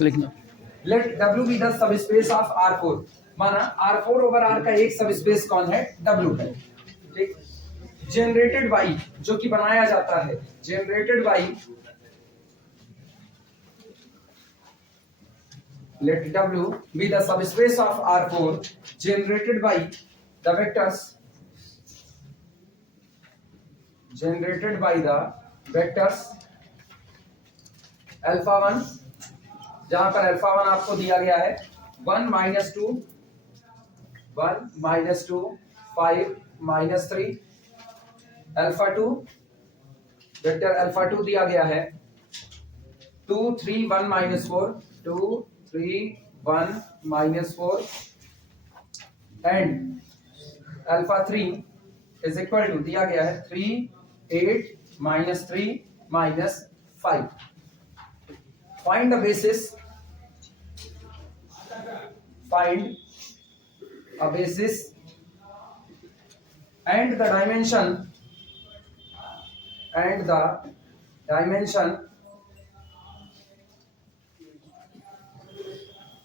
लिखना। Let W be the subspace of R4। माना R4 over R का एक सबस्पेस कौन है? W है। ठीक। जनरेटेड बाई, जो कि बनाया जाता है, generated by, let W be the subspace of R4 generated by the vectors alpha 1, जहां पर alpha 1 आपको दिया गया है 1 -2 1 -2 5 -3, alpha 2, वेक्टर alpha 2 दिया गया है 2 3 1 -4 2 3 1 -4 and alpha 3 is equal to दिया गया है 3 8 -3 -5। Find the basis, find a basis and the dimension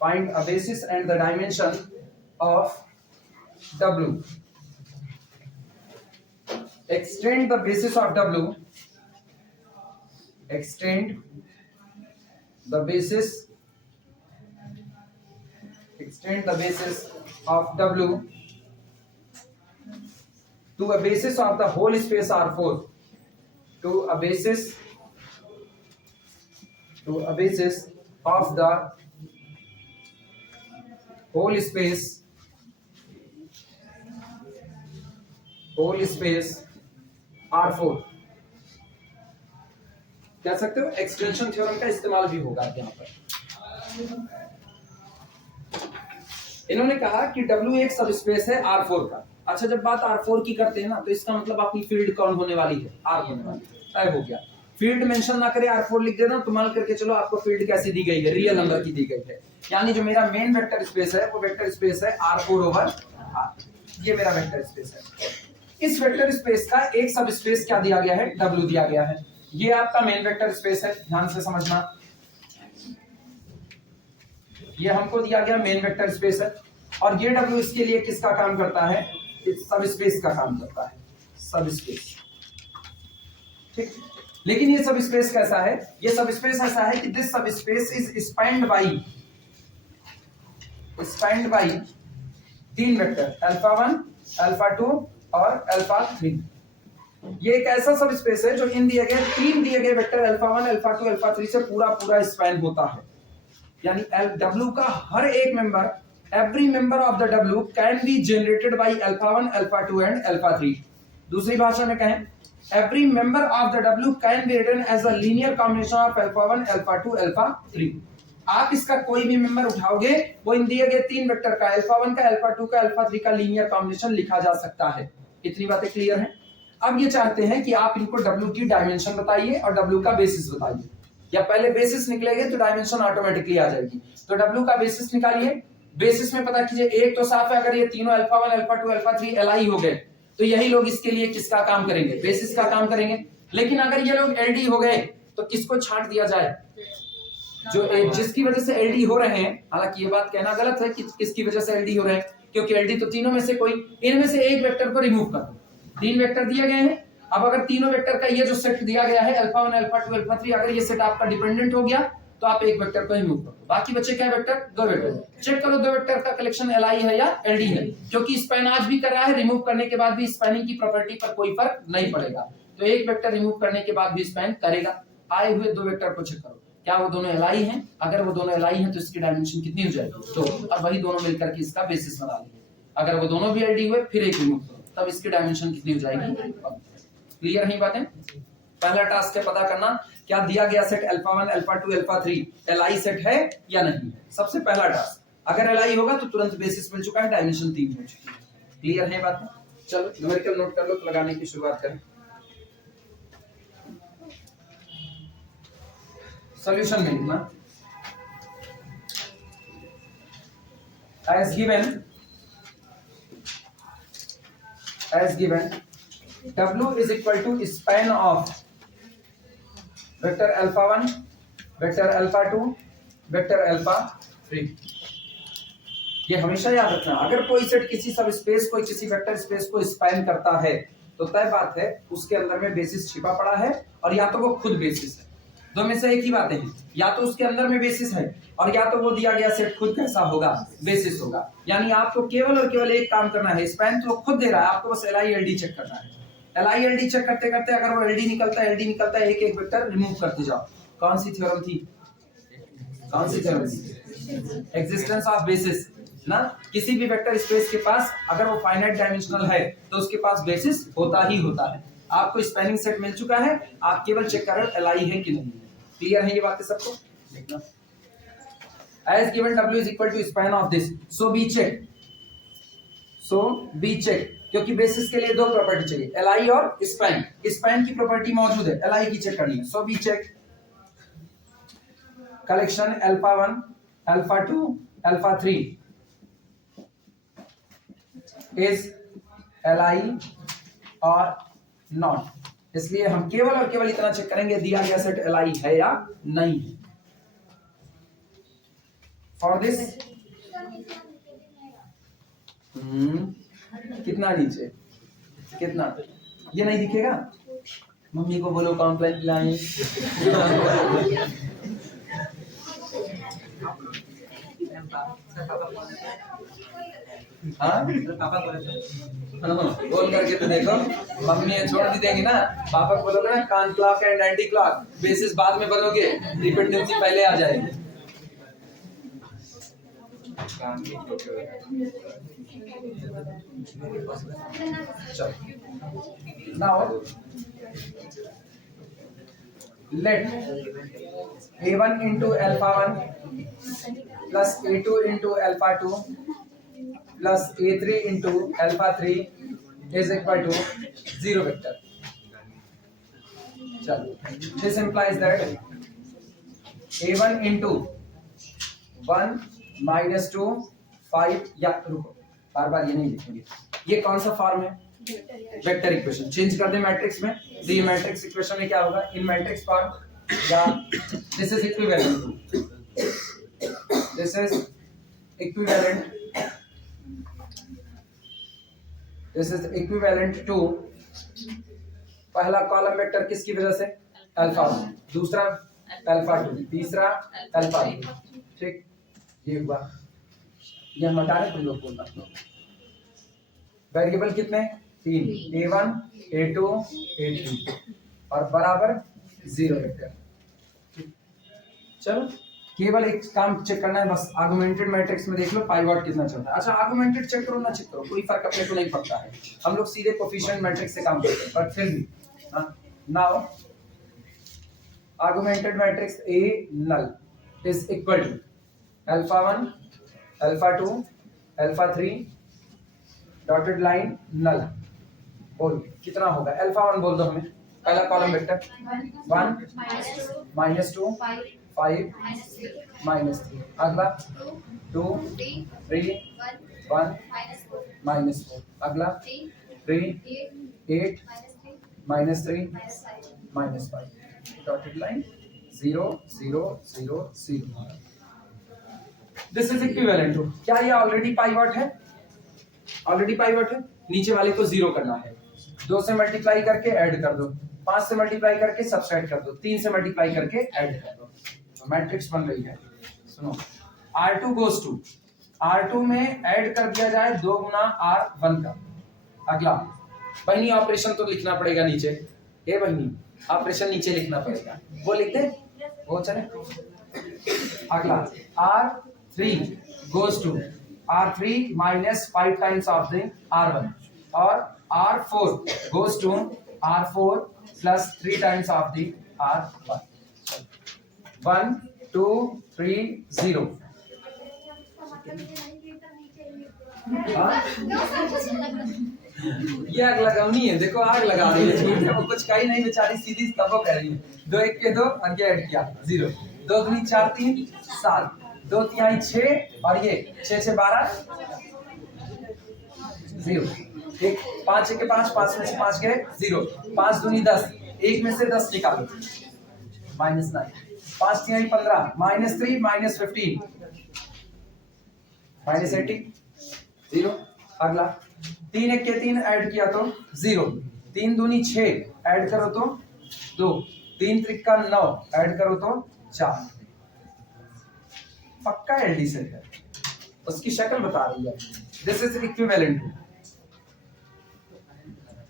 find a basis and the dimension of W. Extend the basis of W. Extend the basis of W to a basis of the whole space R4. To a basis of the whole space R4। कह सकते हो extension theorem का इस्तेमाल भी होगा यहाँ पर। इन्होंने कहा कि W एक सबस्पेस है R4 का। अच्छा, जब बात R4 की करते हैं ना, तो इसका मतलब आपकी फील्ड कौन होने वाली है? R होने वाली है। तय हो गया। फील्ड मेंशन ना करे R4 लिख देना, तो मान करके चलो आपको फील्ड कैसी दी गई है? रियल नंबर की दी गई है। यानी जो मेरा मेन वेक्टर स्पेस है वो वेक्टर स्पेस है R4 ओवर R। ये मेरा वेक्टर स्पेस है। इस वेक्टर स्पेस का एक सब स्पेस क्या दिया गया है? W दिया गया है। ये आपका मेन वेक्टर स्पेस है, ध्यान से समझना। ये हमको दिया गया मेन वेक्टर स्पेस है, और ये W इसके लिए किसका काम करता है? इस सब स्पेस का काम करता है, सब स्पेस। ठीक। लेकिन ये सब स्पेस कैसा है? ये सब स्पेस ऐसा है कि दिस सब space is spend by 3 vector alpha 1 alpha 2 और अल्फा 3। ये एक ऐसा सब स्पेस है जो इन दिए गए 3 दिए गए वेक्टर अल्फा 1 अल्फा 2 अल्फा 3 से पूरा स्पैन होता है। यानी W का हर एक member, every member of the W can be generated by alpha 1 alpha 2 and alpha 3। दूसरी भाषा में कहें, every member of the W can be written as a linear combination of alpha 1 alpha 2 alpha 3। आप इसका कोई भी मेंबर उठाओगे, वो इन दिए गए 3 वेक्टर का अल्फा 1 का अल्फा 2 का अल्फा 3 का लीनियर कॉम्बिनेशन लिखा जा सकता है। इतनी बातें क्लियर हैं? अब ये चाहते हैं कि आप इनको W की डायमेंशन बताइए और W का बेसिस बताइए, या पहले बेसिस निकलेंगे तो डायमेंशन ऑटोमेटिकली आ जाएगी। तो W का बेसिस निकालिए। बेसिस में पता कीजिए, एक तो साफ है, अगर ये तीनों अल्फा 1 अल्फा 2 अल्फा 3 LI हो गए तो यही लोग इसके लिए किसका काम करेंगे? बेसिस का काम करेंगे। लेकिन अगर ये लोग LD हो गए तो किसको छांट दिया जाए? जो जिसकी वजह से LD हो रहे हैं। हालांकि ये बात कहना गलत है कि किसकी वजह से LD हो रहे हैं, क्योंकि LD तो तीनों में से कोई, इनमें से एक वेक्टर को रिमूव कर दो। 3 वेक्टर दिए गए हैं। अब अगर तीनों वेक्टर का ये जो सेट दिया गया है अल्फा 1 अल्फा 2 अल्फा 3, अगर ये सेट आपका डिपेंडेंट हो गया तो आप एक वेक्टर को रिमूव कर दो। बाकी बचे क्या वेक्टर? 2 वेक्टर। चेक करो 2 वेक्टर का कलेक्शन LI है या LD है, क्योंकि स्पैन आज भी कर रहा है, रिमूव करने के बाद भी स्पैनिंग की प्रॉपर्टी पर कोई फर्क नहीं पड़ेगा। तो एक वेक्टर रिमूव करने के बाद भी स्पैन करेगा। आए हुए 2 वेक्टर को चेक करो, क्या वो दोनों LI हैं? अगर वो दोनों LI हैं तो इसकी डायमेंशन कितनी हो जाएगी? 2। और वही दोनों मिलकर के इसका बेसिस बना लेंगे। अगर वो दोनों भी LD हुए फिर एक रिमूव करो, तब इसकी डायमेंशन कितनी हो जाएगी? क्लियर है बातें? पहला टास्क है पता करना क्या दिया गया set alpha 1 alpha 2 alpha 3 LI set है या नहीं। सबसे पहला टास्क, अगर LI होगा तो तुरंत बेसिस मिल चुका है, डायमेंशन 3 हो चुकी है। क्लियर है बातें? चलो न्यूमेरिकल नोट कर लो, तो लगाने की शुरुआत करें। सॉल्यूशन में लिखना as given W is equal to span of vector alpha 1, vector alpha 2, vector alpha 3। ये हमेशा याद रखना, अगर कोई सेट किसी सब स्पेस को, किसी वेक्टर स्पेस को स्पैन करता है तो तय बात है उसके अंदर में बेसिस छिपा पड़ा है, और या तो वो खुद बेसिस है। दो में से एक ही बातें हैं, या तो उसके अंदर में बेसिस है और या तो वो दिया गया सेट खुद कैसा होगा, बेसिस होगा। यानी आपको केवल और केवल एक काम करना है, स्पैन तो खुद दे रहा है, आपको बस LI LD चेक करना है। LI LD चेक करते करते अगर वो LD निकलता है एक एक वेक्टर रिमूव करते जाओ। कौन सी थ्योरम थी, कौन सी थ्योरम थी? एग्जिस्टेंस ऑफ बेसिस ना। किसी भी वेक्टर स्पेस के पास अगर वो फाइनाइट डायमेंशनल है तो उसके पास बेसिस होता ही होता है। आपको स्पैनिंग सेट मिल चुका है, आप केवल चेक कर रहे हो LI है कि नहीं। क्लियर है ये बातें सबको? देखना, as given W is equal to span of this, so be check, क्योंकि बेसिस के लिए दो प्रॉपर्टी चाहिए, LI और स्पैन। स्पैन की प्रॉपर्टी मौजूद है, LI की चेक करनी है। so be check collection alpha 1, alpha 2, alpha 3 is LI और नॉट। इसलिए हम केवल और केवल इतना चेक करेंगे दिया गया सेट LI है या नहीं है। फॉर दिस कितना नीचे, कितना, ये नहीं दिखेगा? मम्मी को बोलो कॉम्प्लेन लाएं। हाँ बोल करके तो देखो, मम्मी छोड़ भी देंगी ना, पापा को बोलोगे ना कान clock and anti clock, basis बाद में बोलोगे, डिपेंडेंसी पहले आ जाएगी। Now let A1 into alpha 1 plus A2 into alpha 2 plus A3 into alpha 3 is equal to 0 vector. चलो, this implies that A1 into 1 minus 2 5, या रुको बार बार ये नहीं लिखेंगे, ये कौन सा फॉर्म है? Vector equation. चेंज कर दे मैट्रिक्स में, तो ये मैट्रिक्स इक्वेशन में क्या होगा? इन मैट्रिक्स फॉर्म या this is equivalent to, this is equivalent, this is equivalent to पहला कॉलम वेक्टर किसकी वजह से? अल्फा 1, दूसरा अल्फा 2, तीसरा अल्फा 3। ठीक, ये हुआ, ये हम बता रहे तुम लोग बोलना। वेरिएबल कितने? 3, A1, A2, A3 और बराबर 0 वेक्टर। चलो, केवल एक काम चेक करना है बस, आर्गुमेंटेड मैट्रिक्स में देख लो पाइवट कितना चलता है। अच्छा, आर्गुमेंटेड चेक करो ना चेक करो, कोई फर्क अपने को नहीं पड़ता है, हम लोग सीधे कोफिशिएंट मैट्रिक्स से काम करते हैं, बट फिर भी now augmented matrix A null is equal to alpha 1, alpha 2, alpha 3 dotted line नल। बोल कितना होगा? अल्फा 1 बोल दो हमें, पहला कॉलम वेक्टर 1 -2 5 -3, अगला 2 3 1 -4, अगला 3 8 -3 -5, dotted line 0 0 0 0। This is equivalent to, क्या ये ऑलरेडी पाइवट है? ऑलरेडी पाइवट है, नीचे वाले को 0 करना है। 2 से मल्टीप्लाई करके ऐड कर दो, 5 से मल्टीप्लाई करके सब्सट्रैक्ट कर दो, 3 से मल्टीप्लाई करके ऐड कर दो, तो मैट्रिक्स बन रही है। सुनो, R2 goes to R2 में ऐड कर दिया जाए 2 गुना R1 का। अगला बहनी ऑपरेशन तो लिखना पड़ेगा नीचे, ए बहनी ऑपरेशन नीचे लिखना पड़ेगा, वो लिख दे, वो चले। अगला R3 goes to R3 minus 5 times of the R1 और R4 goes to R4 plus 3 times of the R1। 1 2 3 0। ये आग लगानी है, देखो आग लगा रही है, झूठ है, वो कुछ कही नहीं बेचारी, सीधी तब कह रही है। 2 1 के 2 और ये ऐड किया 0, 2 दूनी 4 3 7, 2 तिहाई 6 और ये 6 6 12 0, 1 5 1 के 5, 5 में से 5 गए 0, 5 दूनी 10, 1 में से 10 निकालो, -9, 5 3 15, -3 -15, -80, 0। अगला 3 1 के 3 ऐड किया तो 0, 3 दूनी 6 ऐड करो तो 2, 3 त्रिका 9 ऐड करो तो 4। पक्का एलडीसेट है, उसकी शक्ल बता रही है। This is equivalent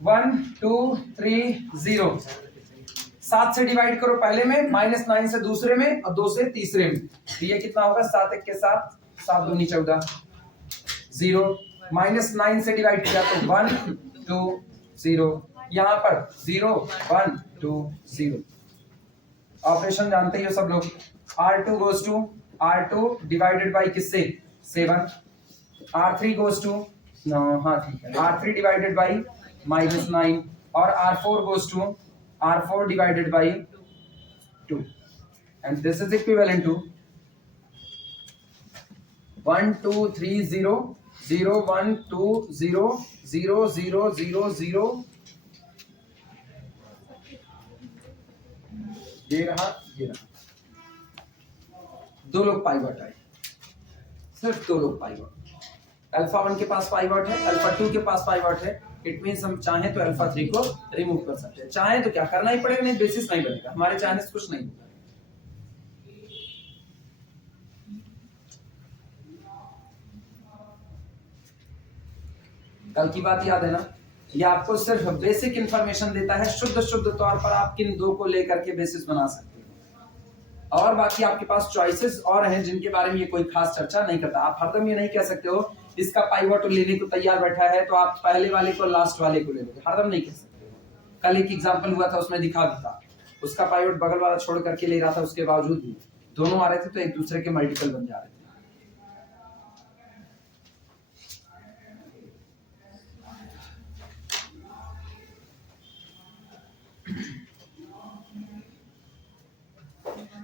1 2 3 0। 7 से डिवाइड करो पहले में, -9 से दूसरे में और 2 से तीसरे में, तो ये कितना होगा 7 1 के 7, 7 दूनी 14, 0। -9 से डिवाइड किया तो 1 2 0, यहाँ पर 0 1 2 0। ऑपरेशन जानते ही हो सब लोग। R2 goes to R2 divided by किससे 7, R3 goes to हाँ ठीक है, R3 डिवाइडेड बाई -9 और R4 goes to R4 divided by 2 and this is equivalent to 1 2 3 0 0 1 2 0 0 0 0 0। ये रहा, ये रहा। 2 लोग पाइवट आए, सिर्फ 2 लोग पाइवट। अल्फा 1 के पास पाइवट है, अल्फा 2 के पास पाइवट है। इट मींस हम चाहें तो अल्फा 3 को रिमूव कर सकते हैं, चाहें तो क्या करना ही पड़ेगा, नहीं बेसिस नहीं बनेगा, हमारे चाहने से कुछ नहीं होगा। कल की बात याद है ना, ये आपको सिर्फ बेसिक इंफॉर्मेशन देता है, शुद्ध शुद्ध तौर पर आप किन 2 को लेकर के बेसिस बना सकते हैं, और बाकी आपके पास चॉइसेस और हैं जिनके बारे में ये कोई खास चर्चा नहीं करता। आप हरदम ये नहीं कह सकते हो इसका पाइवट लेने को तैयार बैठा है तो आप पहले वाले को लास्ट वाले को ले लोगे, हरदम नहीं कह सकते हो। कल एक एग्जांपल हुआ था, उसमें दिखा भी था, उसका पाइवट बगल वाला छोड़ करके ले रहा था, उसके बावजूद भी दोनों आ रहे थे तो एक दूसरे के मल्टीपल बन जा रहे थे।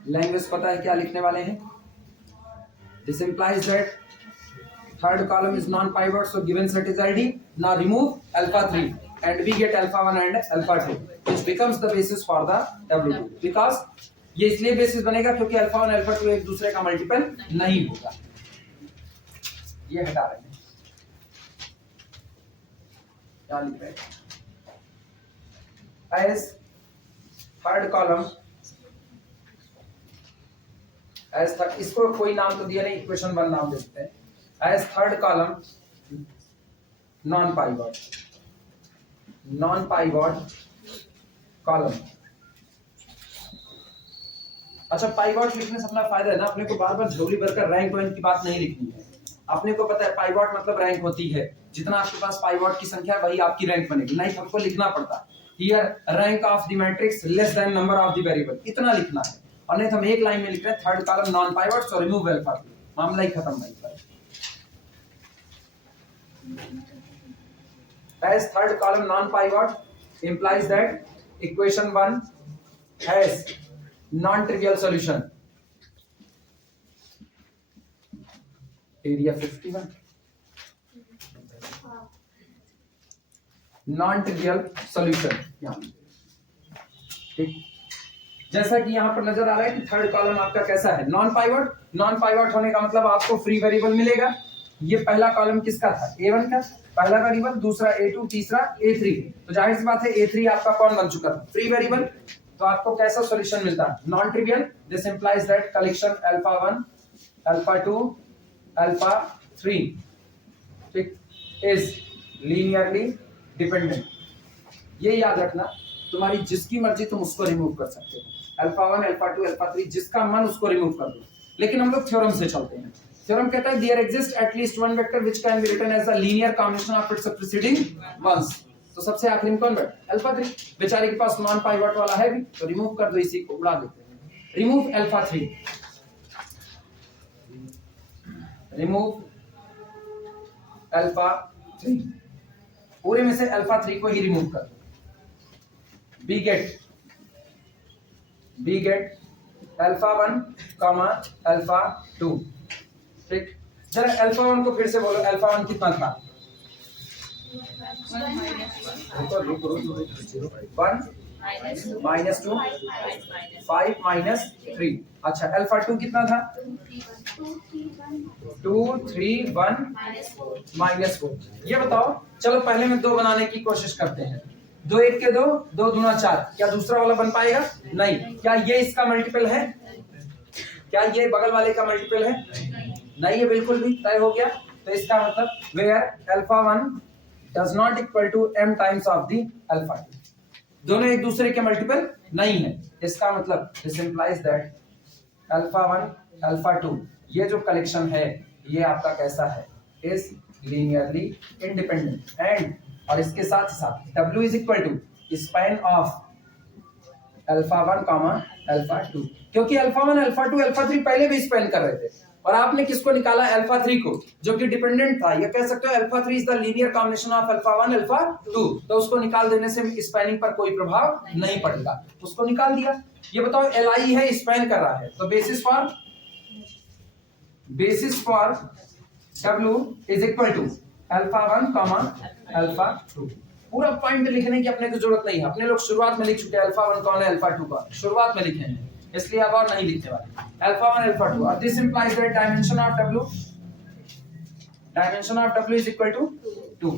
लैंग्वेज पता है क्या लिखने वाले हैं? This implies that third column is non pivot, so given set is ID. Now remove alpha 3 and we get alpha 1 and alpha 2 which becomes the basis for the W2 because ये इसलिए basis बनेगा क्योंकि alpha 1 alpha 2 एक दूसरे का multiple नहीं होगा। ये हटा रहे हैं, क्या लिख रहे हैं? as third column, as third, इसको कोई नाम तो दिया नहीं, इक्वेशन 1 नाम दे सकते हैं। as third column non pivot column. अच्छा, पाइवट लिखने से अपना फायदा है ना, अपने को बार बार झोली भरकर रैंक वैंक की बात नहीं लिखनी है। अपने को पता है पाइवट मतलब रैंक होती है, जितना आपके पास पाइवट की संख्या वही आपकी रैंक बनेगी, नहीं तो हमको लिखना पड़ता here rank of the matrix less than number of the variable, इतना लिखना है। और नहीं तो हम एक लाइन में लिख रहे हैं third column non pivot so remove alpha, मामला ही खत्म भाई। as third column non pivot implies that equation 1 has non trivial solution। area 51 non trivial solution, ठीक। जैसा कि यहां पर नजर आ रहा है कि थर्ड कॉलम आपका कैसा है, नॉन पाइवट। नॉन पाइवट होने का मतलब आपको फ्री वेरिएबल मिलेगा। ये पहला कॉलम किसका था? A1 का पहला वेरिएबल, दूसरा A2, तीसरा A3, तो जाहिर सी बात है A3 आपका कौन बन चुका था? Free variable. तो आपको कैसा सॉल्यूशन मिलता है? Non trivial. This implies that collection alpha 1 alpha 2 alpha 3 ठीक इज लीनियरली डिपेंडेंट। ये याद रखना, तुम्हारी जिसकी मर्जी तुम उसको रिमूव कर सकते हो, अल्फा 1 अल्फा 2 अल्फा 3 जिसका मन उसको रिमूव कर दो। लेकिन हम लोग थ्योरम से चलते हैं। थ्योरम कहता है there exist at least one vector which can be written as a linear combination of its preceding ones. तो सबसे आखिरी में कौन बैठा? अल्फा 3। बेचारे के पास नॉन पाइवट वाला है भी, तो रिमूव कर दो, इसी को उड़ा देते हैं। रिमूव अल्फा 3, रिमूव अल्फा 3, पूरे में से अल्फा 3 को ही रिमूव कर दो। We get alpha 1 comma alpha 2 ठीक। जरा अल्फा 1 को फिर से बोलो, अल्फा 1 कितना था? 1 -2 5 -3। अच्छा अल्फा 2 कितना था 2 3 1 -4। ये बताओ चलो पहले में 2 बनाने की कोशिश करते हैं। 2 1 के 2 2 दूना 4। क्या दूसरा वाला बन पाएगा नहीं। क्या ये इसका मल्टीपल है क्या ये बगल वाले का मल्टीपल है नहीं है बिल्कुल भी तय हो गया। तो इसका मतलब where alpha 1 does not equal to m times of the alpha 2। दोनों एक दूसरे के मल्टीपल नहीं है। इसका मतलब this implies that alpha 1 alpha 2 ये जो कलेक्शन है ये आपका कैसा है इज लीनियरली इंडिपेंडेंट एंड और इसके साथ साथ W is equal to span of alpha 1 comma alpha 2 क्योंकि अल्फा 1 अल्फा 2 अल्फा 3 पहले भी स्पैन कर रहे थे और आपने किसको निकाला अल्फा 3 को जो कि डिपेंडेंट था। ये कह सकते हो alpha 3 is the linear combination of alpha 1 alpha 2। तो उसको निकाल देने से स्पैनिंग पर कोई प्रभाव नहीं पड़ेगा। उसको निकाल दिया। ये बताओ Li है स्पैन कर रहा है तो basis for W is equal to alpha 1 comma alpha 2। पूरा पॉइंट लिखने की अपने को जरूरत नहीं है। अपने लोग शुरुआत में लिख चुके हैं अल्फा 1 कौन है अल्फा 2 कौन है शुरुआत में लिखे हैं इसलिए अब और नहीं लिखने वाले। अल्फा 1 अल्फा 2 और this implies that dimension of W is equal to 2।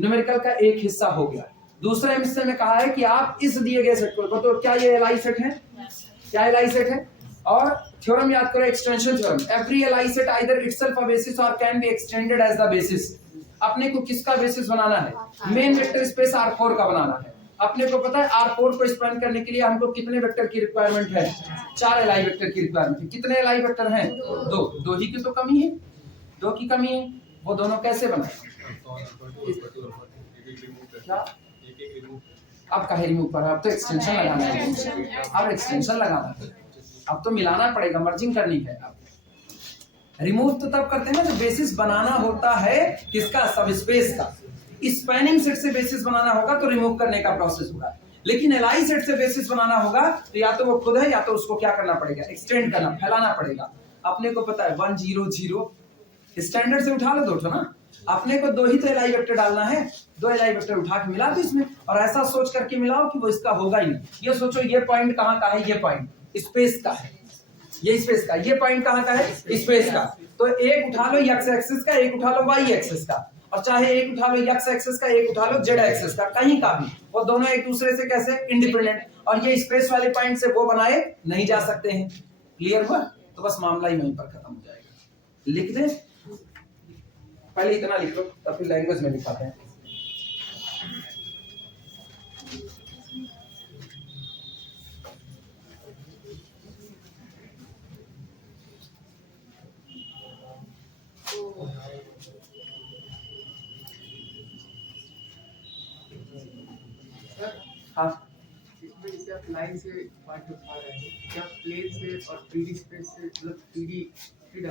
Numerical का एक हिस्सा हो गया। दूसरे हिस्से में कहा है कि आप इस दिए गए सेट को बताओ क्या ये Li सेट है क्या Li सेट है। और थ्योरम याद करो extension theorem every Li set either itself a basis और can be extended as the basis. अपने को किसका बेसिस बनाना है मेन वेक्टर स्पेस R4 का बनाना है। अपने को पता है R4 को स्पैन करने के लिए हमको कितने वेक्टर की रिक्वायरमेंट है 4 Li वेक्टर की रिक्वायरमेंट है। कितने Li वेक्टर हैं 2 ही की तो कमी है 2 की कमी है। वो दोनों कैसे बनाए क्या अब काहे रिमूव कर अब तो एक्सटेंशन लगाना है अब एक्सटेंशन लगाना है अब तो मिलाना पड़ेगा मर्जिंग करनी है। अब रिमूव तो तब करते हैं ना जो बेसिस बनाना होता है किसका सबस्पेस का। स्पैनिंग सेट से बेसिस बनाना होगा तो रिमूव करने का प्रोसेस होगा लेकिन Li सेट से बेसिस बनाना होगा तो या तो वो खुद है या तो उसको क्या करना पड़ेगा एक्सटेंड करना फैलाना पड़ेगा। अपने को पता है 1 0 0 स्टैंडर्ड से उठा लो 2 ना अपने को 2 ही तो Li वेक्टर डालना है 2 Li वेक्टर उठा के मिला दो इसमें और ऐसा सोच करके मिलाओ कि वो इसका होगा ही नहीं। ये सोचो ये पॉइंट कहाँ का है ये पॉइंट स्पेस का है ये स्पेस का ये पॉइंट कहाँ का है स्पेस का। तो एक उठा लो x एक्सिस का एक उठा लो y एक्सिस का और चाहे एक उठा लो x एक्सिस का एक उठा लो z एक्सिस का कहीं का भी वो दोनों एक दूसरे से कैसे इंडिपेंडेंट और ये स्पेस वाले पॉइंट से वो बनाए नहीं जा सकते हैं। क्लियर हुआ। तो बस मामला ही वहीं पर खत्म हो जाएगा। लिख दे पहले इतना लिख लो तब फिर लैंग्वेज में लिखाते हैं। हाँ इसमें जैसे आप लाइन से पॉइंट उठा रहे हैं या प्लेन से और 3D स्पेस से मतलब 3D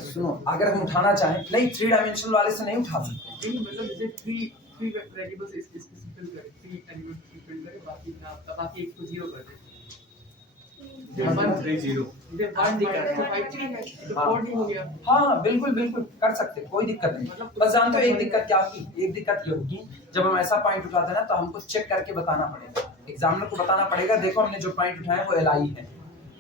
सुनो अगर हम उठाना चाहें नहीं 3 डायमेंशनल वाले से नहीं उठा सकते। मतलब जैसे 3 वेरिएबल्स इसके सिंपल करें 3 एलिमेंट फिल करें बाकी एक को 0 कर दें 1 3 0 इधर 1 दिक्कत है 5 3 है तो 4 नहीं हो गया। हाँ बिल्कुल बिल्कुल कर सकते कोई दिक्कत नहीं। बस जानते हो एक दिक्कत क्या होगी एक दिक्कत ये होगी जब हम ऐसा पॉइंट उठाते हैं ना तो हमको चेक करके बताना पड़ेगा एग्जामिनर को बताना पड़ेगा देखो हमने जो पॉइंट उठाया वो Li है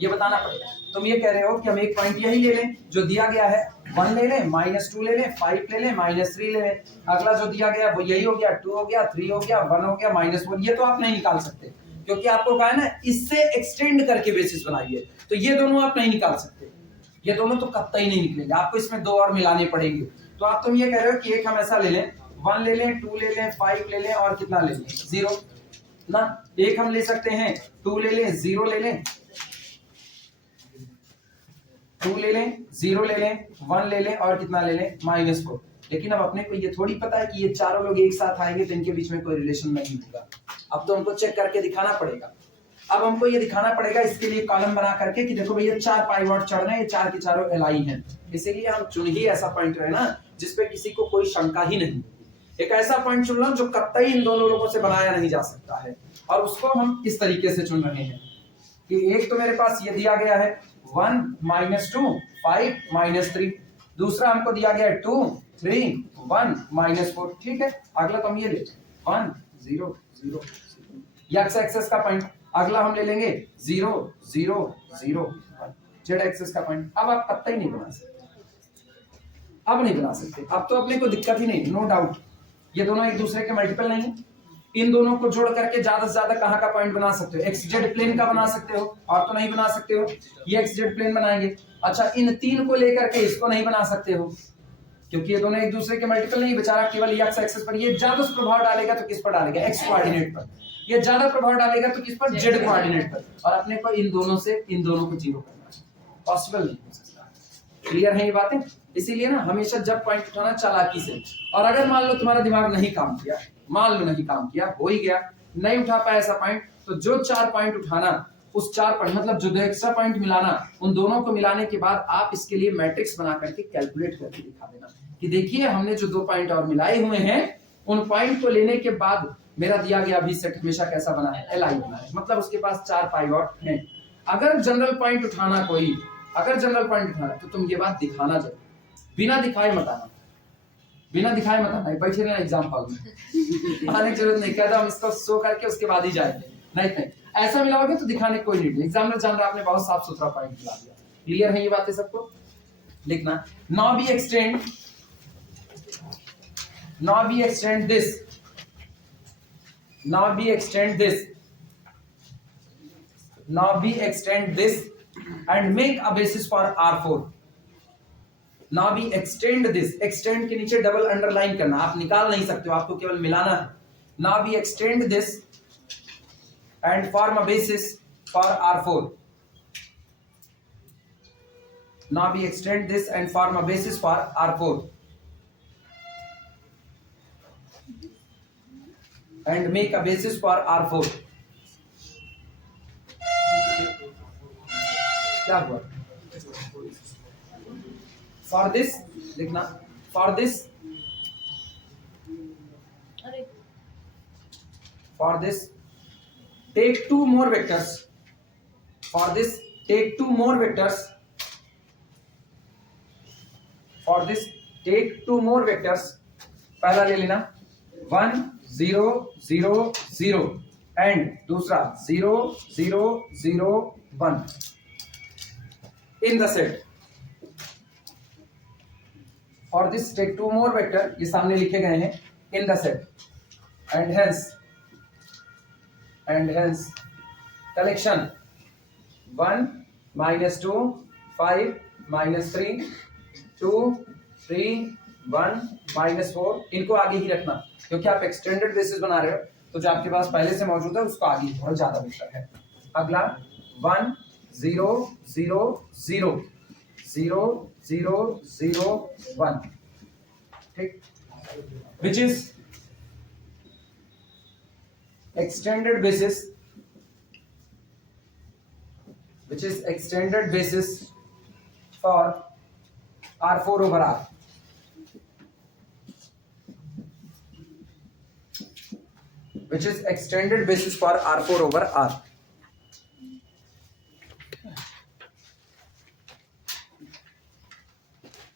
ये बताना पड़ेगा। तुम ये कह रहे हो कि हम एक पॉइंट यही ले लें जो दिया गया है 1 ले लें -2 ले लें 5 ले लें -3 ले लें अगला जो दिया गया वो यही हो गया 2 हो गया 3 हो गया 1 हो गया -1 ये तो आप नहीं निकाल सकते क्योंकि आपको कहा है ना इससे एक्सटेंड करके बेसिस बनाइए तो ये दोनों आप नहीं निकाल सकते। ये दोनों तो कतई नहीं निकलेंगे आपको इसमें 2 और मिलाने पड़ेंगे। तो आप तुम ये कह रहे हो कि एक हम ऐसा ले लें 1 ले लें 2 ले लें 5 ले लें और कितना ले लें 0 ना। एक हम ले सकते हैं 2 ले लें 0 ले लें 2 ले लें 0 ले लें 1 ले लें और कितना ले लें -4। लेकिन अब अपने को ये थोड़ी पता है कि ये चारों लोग एक साथ आएंगे तो इनके बीच में कोई रिलेशन नहीं होगा। अब तो हमको चेक करके दिखाना पड़ेगा। अब हमको ये दिखाना पड़ेगा इसके लिए कॉलम बना करके कि देखो भैया 4 पाइवट चढ़ रहे हैं ये 4 के चारों Li हैं। इसीलिए हम चुन ही ऐसा पॉइंट रहे ना जिसपे किसी को कोई शंका ही नहीं। एक ऐसा पॉइंट चुन लो जो कतई इन दोनों लोगों से बनाया नहीं जा सकता है और उसको हम इस तरीके से चुन रहे हैं कि एक तो मेरे पास ये दिया गया है 1 -2 5 -3 दूसरा हमको दिया गया है 2 3 1 -4 ठीक है। अगला तो हम ये ले 1 0 0 0 एक्स एक्सेस का पॉइंट। अगला हम ले लेंगे 0 0 0 1 जेड एक्सेस का पॉइंट। अब आप कतई नहीं बना सकते, अब नहीं बना सकते, अब तो अपने को दिक्कत ही नहीं, नो डाउट। ये दोनों एक दूसरे के मल्टीपल नहीं है। इन दोनों को जोड़ करके ज्यादा से ज्यादा कहाँ का पॉइंट बना सकते हो? एक्स जेड प्लेन का बना सकते हो, और तो नहीं बना सकते हो। ये एक्स जेड प्लेन बनाएंगे। अच्छा, इन तीन को लेकर के इसको नहीं बना सकते हो, क्योंकि ये दोनों एक दूसरे के मल्टीपल नहीं, बेचारा केवल एक्स एक्सेस पर। ये ज्यादा प्रभाव डालेगा तो किस पर डालेगा? एक्स कोऑर्डिनेट पर। ये ज्यादा प्रभाव डालेगा तो किस पर? जेड कोऑर्डिनेट पर। और अपने को इन दोनों से इन दोनों को जीरो करना है, पॉसिबल नहीं हो सकता। क्लियर है ये बातें? इसीलिए ना हमेशा जब पॉइंट उठाना चालाकी से। और अगर मान लो तुम्हारा दिमाग नहीं काम किया, मान लो नहीं काम किया, हो ही गया, नहीं उठा पाया ऐसा पॉइंट, तो जो 4 पॉइंट उठाना, उस 4 पॉइंट मतलब जो एक्स्ट्रा पॉइंट मिलाना, उन दोनों को मिलाने के बाद आप इसके लिए मैट्रिक्स बना करके कैलकुलेट करके दिखा देना कि देखिए हमने जो 2 पॉइंट और मिलाए हुए हैं, उन पॉइंट को लेने के बाद मेरा दिया गया भी सेट हमेशा कैसा बना है? एल आई बना है। मतलब उसके पास 4 पाइवट हैं। अगर जनरल पॉइंट उठाना कोई, अगर जनरल पॉइंट उठाना, तो तुम ये बात दिखाना जरूर, बिना दिखाए मत आना, बिना दिखाए मत आना, बैठे रहना एग्जाम हॉल में, आने की जरूरत नहीं। कहता हम इसको शो करके उसके बाद ही जाएंगे, नहीं ऐसा मिलाओगे तो दिखाने कोई नहीं। एग्जामिनर जान रहा आपने बहुत साफ सुथरा पॉइंट मिला दिया। क्लियर है ये बातें सबको? लिखना। Now we extend this, now we extend this and make a basis for R4. now we extend this, extend के नीचे डबल अंडरलाइन करना, आप निकाल नहीं सकते हो, आपको केवल मिलाना है। now we extend this and form a basis for R4. now we extend this and form a basis for R4 and make a basis for R4. क्या हुआ? For this लिखना, for this take 2 more vectors. For this take 2 more vectors. For this take 2 more vectors. पहला ले लेना 1 0 0 0 and दूसरा 0 0 0 1 in the set. और this take 2 more vector, ये सामने लिखे गए हैं, in the set and hence collection 1 -2 5 -3 2 3 1 -4। इनको आगे ही रखना, क्योंकि आप एक्सटेंडेड बेसिस बना रहे हो, तो जो आपके पास पहले से मौजूद है उसको आगे थोड़ा ज्यादा बेटर है। अगला 1 0 0 0 0 0 0 1, ठीक, which is extended basis for R4 over R. Which is extended basis for R4 over R.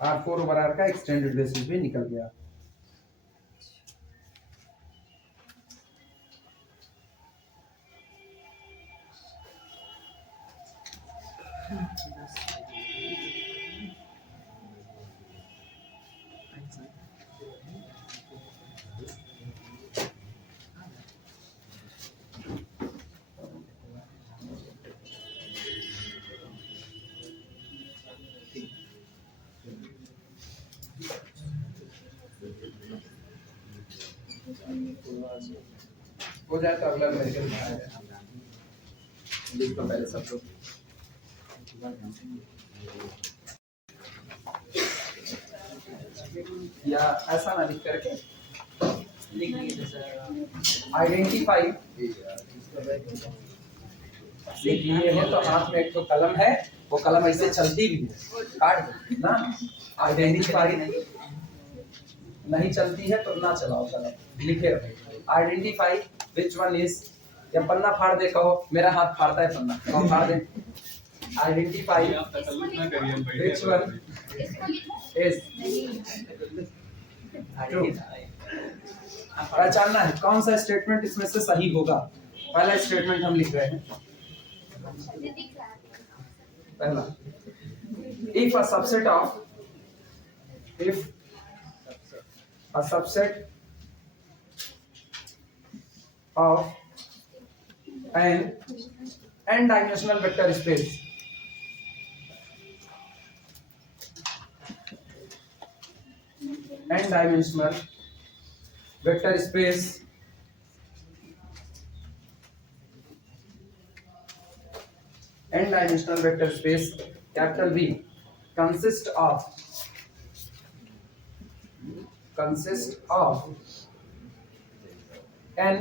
R4 over R का extended basis भी निकल गया। हो जाए तो अगला मेरे लिख लो पहले सब लोग। या ऐसा ना लिख करके आइडेंटिफाई लिख लिए हैं, तो हाथ में एक तो कलम है, वो कलम ऐसे चलती भी है, काट ना। आइडेंटिफाई नहीं चलती है तो ना चलाओ कलम, लिखे रहो। आइडेंटिफाई विच वन इज, या पन्ना फाड़ दे कहो, मेरा हाथ फाड़ता है पन्ना, कहो फाड़ दे। Identify which one is true, पहचानना है कौन सा स्टेटमेंट इसमें से सही होगा। पहला स्टेटमेंट हम लिख रहे हैं। पहला, if a subset of an n-dimensional vector space n-dimensional vector space n-dimensional vector space capital V consists of n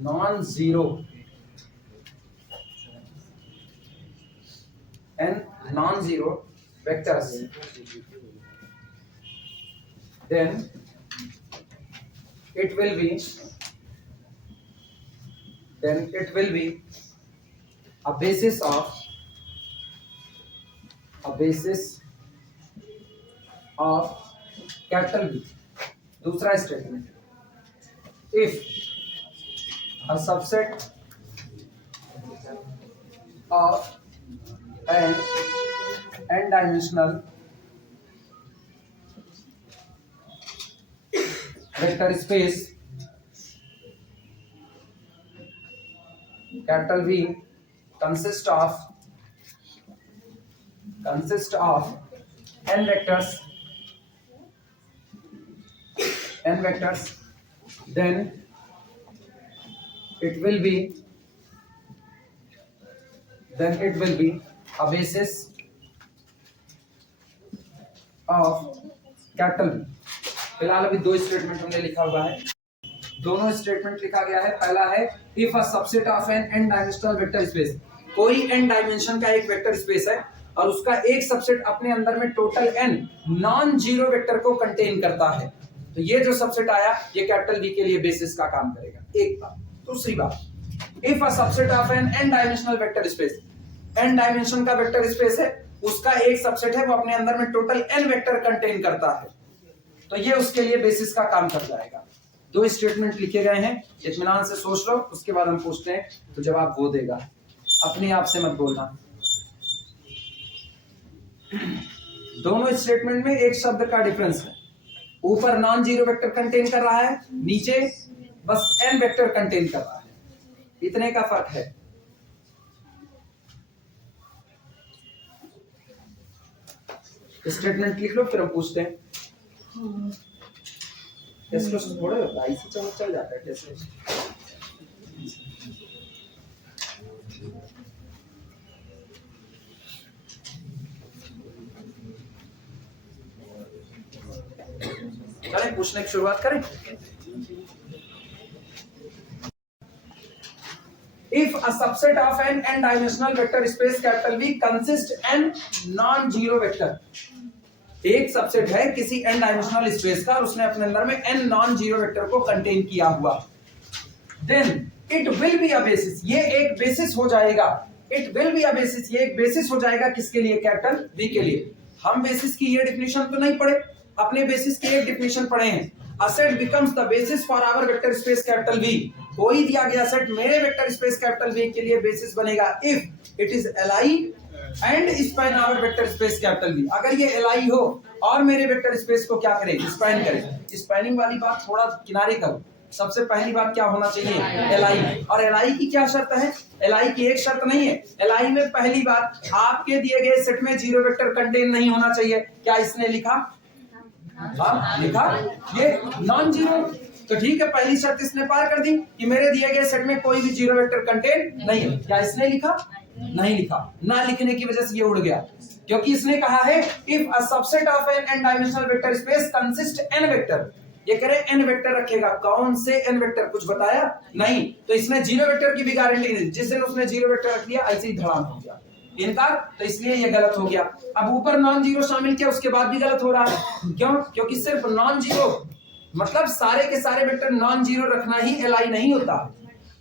non-zero vectors, then it will be a basis of capital V. दूसरा statement, if a subset of an n-dimensional vector space capital V consists of n vectors, then it will be a basis of capital V. फिलहाल अभी दो statement हमने लिखा हुआ है, दोनों statement लिखा गया है। पहला है if a subset of an n dimensional vector space, कोई n डायमेंशन का एक वेक्टर स्पेस है और उसका एक सबसेट अपने अंदर में total n non zero vector को कंटेन करता है, तो ये जो सबसेट आया ये कैपिटल V के लिए बेसिस का काम करेगा। एक बात। दूसरी बात, if a subset of an n dimensional vector space, n dimension का वेक्टर स्पेस है, उसका एक सबसेट है वो अपने अंदर में टोटल n वेक्टर कंटेन करता है, तो ये उसके लिए बेसिस का काम कर जाएगा। दो स्टेटमेंट लिखे गए हैं, इत्मीनान से सोच लो, उसके बाद हम पूछते हैं तो जवाब वो देगा, अपने आप से मत बोलना। दोनों स्टेटमेंट में एक शब्द का डिफरेंस है, ऊपर नॉन जीरो वेक्टर कंटेन कर रहा है, नीचे बस n वेक्टर कंटेन कर रहा है, इतने का फर्क है। स्टेटमेंट लिख लो फिर हम पूछते हैं। टेस्ट थोड़ा होता है, इसी चल जाता है टेस्ट। चलिए पूछने की शुरुआत करें। If a subset of an n-dimensional vector space capital V consists n non-zero vector, एक सबसेट है किसी n डायमेंशनल स्पेस का और उसने अपने अंदर में n नॉन जीरो वेक्टर को कंटेन किया हुआ, then it will be a basis, ये एक बेसिस हो जाएगा। It will be a basis, ये एक बेसिस हो जाएगा किसके लिए? कैपिटल V के लिए। हम बेसिस की ये डिफिनेशन तो नहीं पढ़े, अपने बेसिस की एक डिफिनेशन पढ़े हैं, a set becomes the basis for our vector space capital V। कोई दिया गया सेट मेरे वेक्टर स्पेस कैपिटल V के लिए बेसिस बनेगा if it is Li and span our vector space capital V। अगर ये Li हो और मेरे वेक्टर स्पेस को क्या करे? स्पैन करे। स्पैनिंग वाली बात थोड़ा किनारे करो। सबसे पहली बात क्या होना चाहिए? Li। और Li की क्या शर्त है? Li की एक शर्त नहीं है। Li में पहली बात, आपके दिए गए सेट में जीरो वेक्टर कंटेन नहीं होना चाहिए। क्या इसने लिखा? हाँ लिखा, ये नॉन जीरो, तो ठीक है, पहली शर्त इसने पार कर दी कि मेरे दिए गए सेट में कोई भी जीरो वेक्टर कंटेन नहीं है। क्या इसने लिखा? नहीं लिखा। ना लिखने की वजह से ये उड़ गया, क्योंकि इसने कहा है if a subset of an n dimensional vector space consist n vector, ये कह रहे n वेक्टर रखेगा। कौन से n वेक्टर? कुछ बताया नहीं, तो इसमें जीरो वेक्टर की भी गारंटी नहीं। जिस दिन उसने जीरो वेक्टर रख दिया ऐसे ही धड़ाम हो गया इनकार, तो इसलिए ये गलत हो गया। अब ऊपर नॉन जीरो शामिल किया, उसके बाद भी गलत हो रहा है। क्यों? क्योंकि सिर्फ नॉन जीरो मतलब सारे के सारे वेक्टर नॉन जीरो रखना ही Li नहीं होता।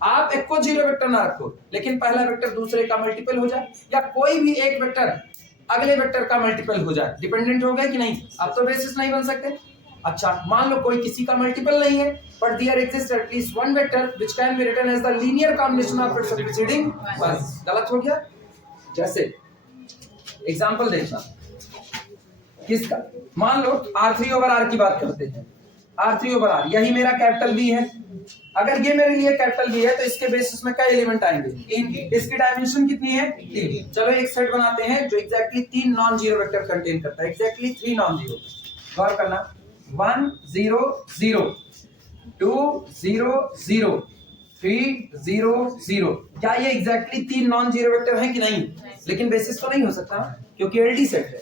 आप एक को जीरो वेक्टर ना रखो, लेकिन पहला वेक्टर दूसरे का मल्टीपल हो जाए, या कोई भी एक वेक्टर अगले वेक्टर का मल्टीपल हो जाए। डिपेंडेंट हो गए कि नहीं? अब तो बेसिस नहीं बन सकते। अच्छा, मान लो कोई किसी का मल्टीपल नहीं है, but there exist at least one vector which can be written as the linear combination of its preceding बस गलत हो गया। जैसे एग्जांपल देखना किसका, मान लो R3 ओवर R की बात करते हैं, R3 ओवर R यही मेरा कैपिटल B है। अगर ये मेरे लिए कैपिटल B है तो इसके बेसिस में क्या एलिमेंट आएंगे? 3। इसकी डायमेंशन कितनी है? 3। चलो एक सेट बनाते हैं जो exactly 3 non zero vector contain करता है, एग्जैक्टली 3 नॉन जीरो। गौर करना, 1 0 0 2 0 0 3 0 0। क्या ये एग्जैक्टली 3 नॉन जीरो वेक्टर है कि नहीं? लेकिन बेसिस तो नहीं हो सकता क्योंकि एलडी सेट है।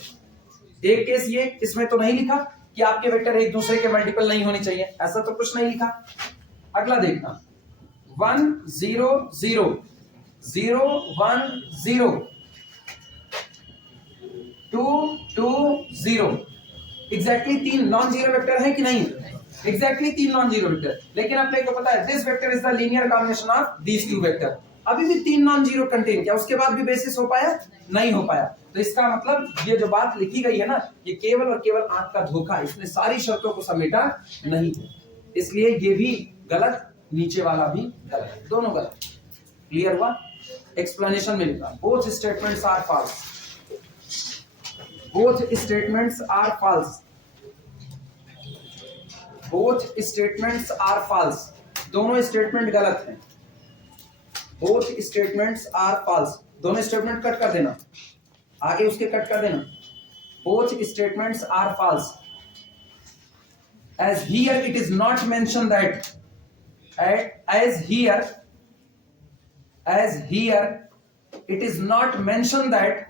एक केस ये, इसमें तो नहीं लिखा कि आपके वेक्टर एक दूसरे के मल्टीपल नहीं होने चाहिए, ऐसा तो कुछ नहीं लिखा। अगला देखना 1 0 0 0 1 0 2 2 0। एग्जैक्टली 3 नॉन जीरो वेक्टर है कि नहीं? Exactly 3 non zero vector. लेकिन अपने को पता है this vector is the linear combination of these two vector. अभी भी 3 नॉन जीरो कंटेन किया, उसके बाद भी बेसिस हो पाया? नहीं हो पाया। तो इसका मतलब ये जो बात लिखी गई है ना, ये केवल और केवल आंख का धोखा, इसने सारी शर्तों को समेटा नहीं है, इसलिए ये भी गलत, नीचे वाला भी गलत, दोनों गलत। क्लियर हुआ? एक्सप्लेनेशन में लिखा both statements are false, both statements are false, both statements are false. दोनों स्टेटमेंट गलत हैं, बोथ स्टेटमेंट्स आर फॉल्स। दोनों स्टेटमेंट कट कर देना, आगे उसके कट कर देना। Both statements are false as here it is not mentioned that as here it is not mentioned that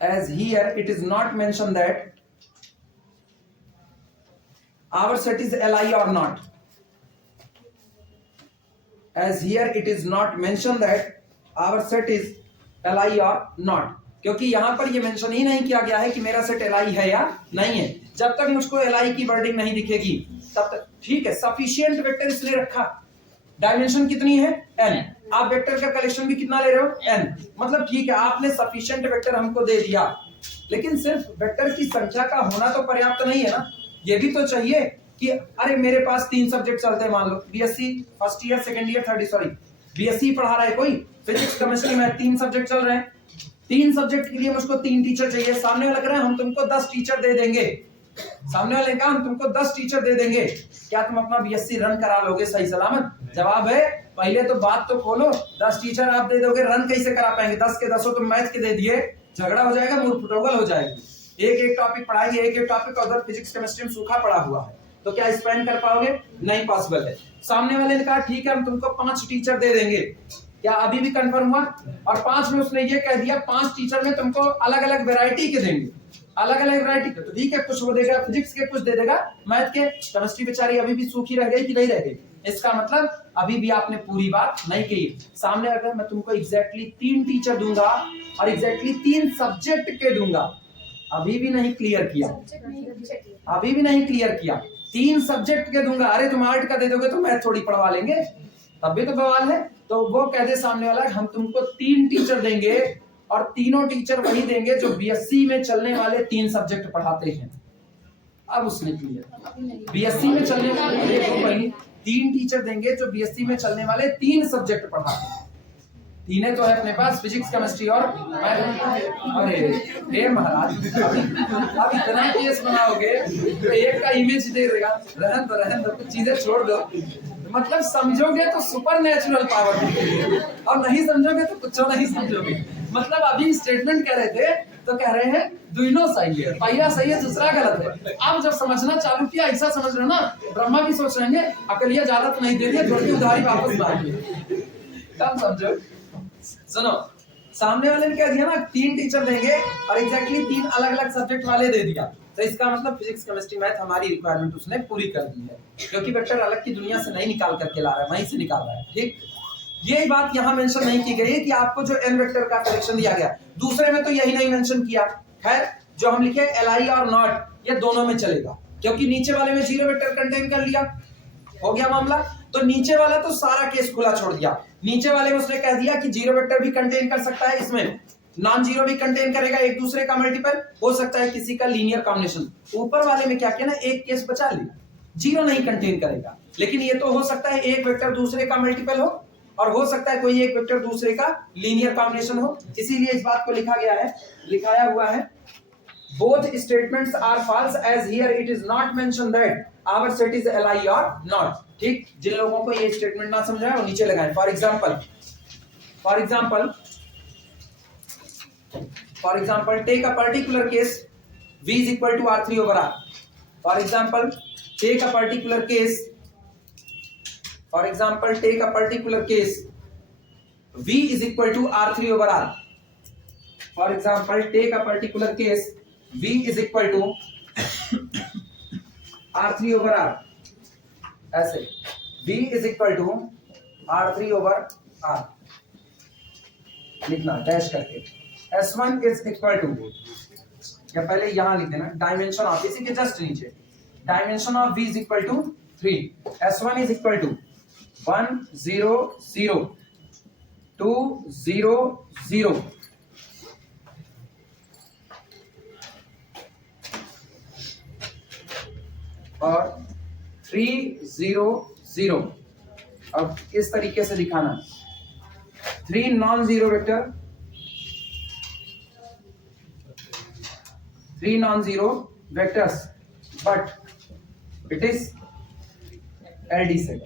as here it is not mentioned that our set is Li or not, as here it is not mentioned that our set is Li or not, क्योंकि यहां पर ये mention ही नहीं किया गया है कि मेरा सेट Li है या नहीं है। जब तक मुझको Li की वर्डिंग नहीं दिखेगी तब तक ठीक है। सफिशिएंट वेक्टर इसलिए रखा, डायमेंशन कितनी है? n। आप वेक्टर का कलेक्शन भी कितना ले रहे हो? n। मतलब ठीक है, आपने सफिशिएंट वेक्टर हमको दे दिया, लेकिन सिर्फ वेक्टर की संख्या का होना तो पर्याप्त नहीं है ना। ये भी तो चाहिए कि अरे मेरे पास 3 सब्जेक्ट चलते हैं, मान लो BSc first year second year third, sorry BSc पढ़ा रहा है कोई, फिजिक्स केमिस्ट्री मैथ 3 सब्जेक्ट चल रहे हैं। 3 सब्जेक्ट के लिए मुझको 3 टीचर चाहिए। सामने वाला कह रहा है हम तुमको 10 टीचर दे देंगे, सामने वाले कहा हम तुमको 10 टीचर दे देंगे, क्या तुम अपना बीएससी रन करा लोगे सही सलामत? जवाब है पहले तो बात तो खोलो, 10 टीचर आप दे दोगे, रन कैसे करा पाएंगे? 10 के 10 तुम मैथ के दे दिए, झगड़ा हो जाएगा, मूड फुटोगल हो जाएगी। एक एक टॉपिक पढ़ाएंगे, एक एक टॉपिक, उधर फिजिक्स केमिस्ट्री में सूखा पड़ा हुआ है, तो क्या स्पेंड कर पाओगे? नहीं पॉसिबल है। सामने वाले ने कहा ठीक है हम तुमको 5 टीचर दे देंगे, क्या अभी भी कंफर्म हुआ? और 5 में उसने ये कह दिया 5 टीचर में तुमको अलग अलग वैरायटी के देंगे, अलग अलग वैरायटी के। तो ठीक है, कुछ वो देगा फिजिक्स के, कुछ दे देगा मैथ के। केमिस्ट्री बेचारी अभी भी सूखी रह गई कि नहीं रह गई? इसका मतलब अभी भी आपने पूरी बात नहीं की। सामने अगर मैं तुमको एग्जैक्टली 3 टीचर दूंगा और एग्जैक्टली 3 सब्जेक्ट के दूंगा, अभी भी नहीं क्लियर किया, अभी भी नहीं क्लियर किया। 3 सब्जेक्ट के दूंगा, अरे तुम आर्ट का दे दोगे तो मैथ थोड़ी पढ़वा लेंगे, तब भी तो बवाल है। तो वो कह दे सामने वाला हम तुमको 3 टीचर देंगे और तीनों टीचर वही देंगे जो बीएससी में चलने वाले 3 सब्जेक्ट पढ़ाते हैं। अब उसने क्लियर, बीएससी में चलने वाले 3 टीचर देंगे जो बीएससी में चलने वाले 3 सब्जेक्ट पढ़ाते हैं। 3 तो है अपने पास, फिजिक्स केमिस्ट्री और मैथ। अरे हे महाराज, अब इतना केस बनाओगे तो एक का इमेज दे देगा, रहन दो कुछ चीजें छोड़ दो। मतलब समझोगे तो सुपर नेचुरल पावर दिखेगी और नहीं समझोगे तो कुछ नहीं समझोगे। मतलब अभी स्टेटमेंट कह रहे थे तो कह रहे हैं दोनों सही है, पहला सही है दूसरा गलत है। अब जब समझना चालू किया, ऐसा समझ रहे हो ना, ब्रह्मा भी सोच रहे हैं अकलिया ज्यादा तो नहीं दे दिया, थोड़ी उधारी वापस मांगी, कम समझो। सुनो, सामने वाले ने क्या दिया ना, 3 टीचर देंगे और एग्जैक्टली 3 अलग अलग सब्जेक्ट वाले दे दिया, तो इसका मतलब फिजिक्स केमिस्ट्री मैथ हमारी रिक्वायरमेंट उसने पूरी कर दी है, क्योंकि वेक्टर अलग की दुनिया से नहीं निकाल करके ला रहा है, वहीं से निकाल रहा है। ठीक, यही बात यहाँ मेंशन नहीं की गई है कि आपको जो n वेक्टर का कलेक्शन दिया गया, दूसरे में तो यही नहीं मेंशन किया। खैर, जो हम लिखे Li और नॉट, ये दोनों में चलेगा, क्योंकि नीचे वाले में 0 वेक्टर कंटेन कर लिया, हो गया मामला। तो नीचे वाला तो सारा केस खुला छोड़ दिया। नीचे वाले में उसने कह दिया कि 0 वेक्टर भी कंटेन कर सकता है इसमें, नॉन जीरो भी कंटेन करेगा एक दूसरे का मल्टीपल, हो सकता है किसी का लीनियर कॉम्बिनेशन। ऊपर वाले में क्या किया ना, एक केस बचा लिया, जीरो नहीं कंटेन करेगा, लेकिन ये तो हो सकता है एक वेक्टर दूसरे का मल्टीपल हो, और हो सकता है कोई एक वेक्टर दूसरे का लीनियर कॉम्बिनेशन हो। इसीलिए इस बात को लिखा गया है, लिखाया हुआ है, both statements are false as here it is not mentioned that our set is li or not। ठीक, जिन लोगों को ये स्टेटमेंट ना समझ आए वो नीचे लगाएं। For example take a particular case v is equal to r3 over r। For example take a particular case v is equal to r3 over r। For example take a particular case v is equal to r3 over r। ऐसे v is equal to r3 over r लिखना dash करके। s1 is equal to, या पहले यहां लिख देना dimension of, इसी के जस्ट नीचे dimension of v is equal to 3। s1 is equal to 1 0 0 2 0 0 और 3 0 0। अब इस तरीके से दिखाना, 3 non zero vectors but it is LD set.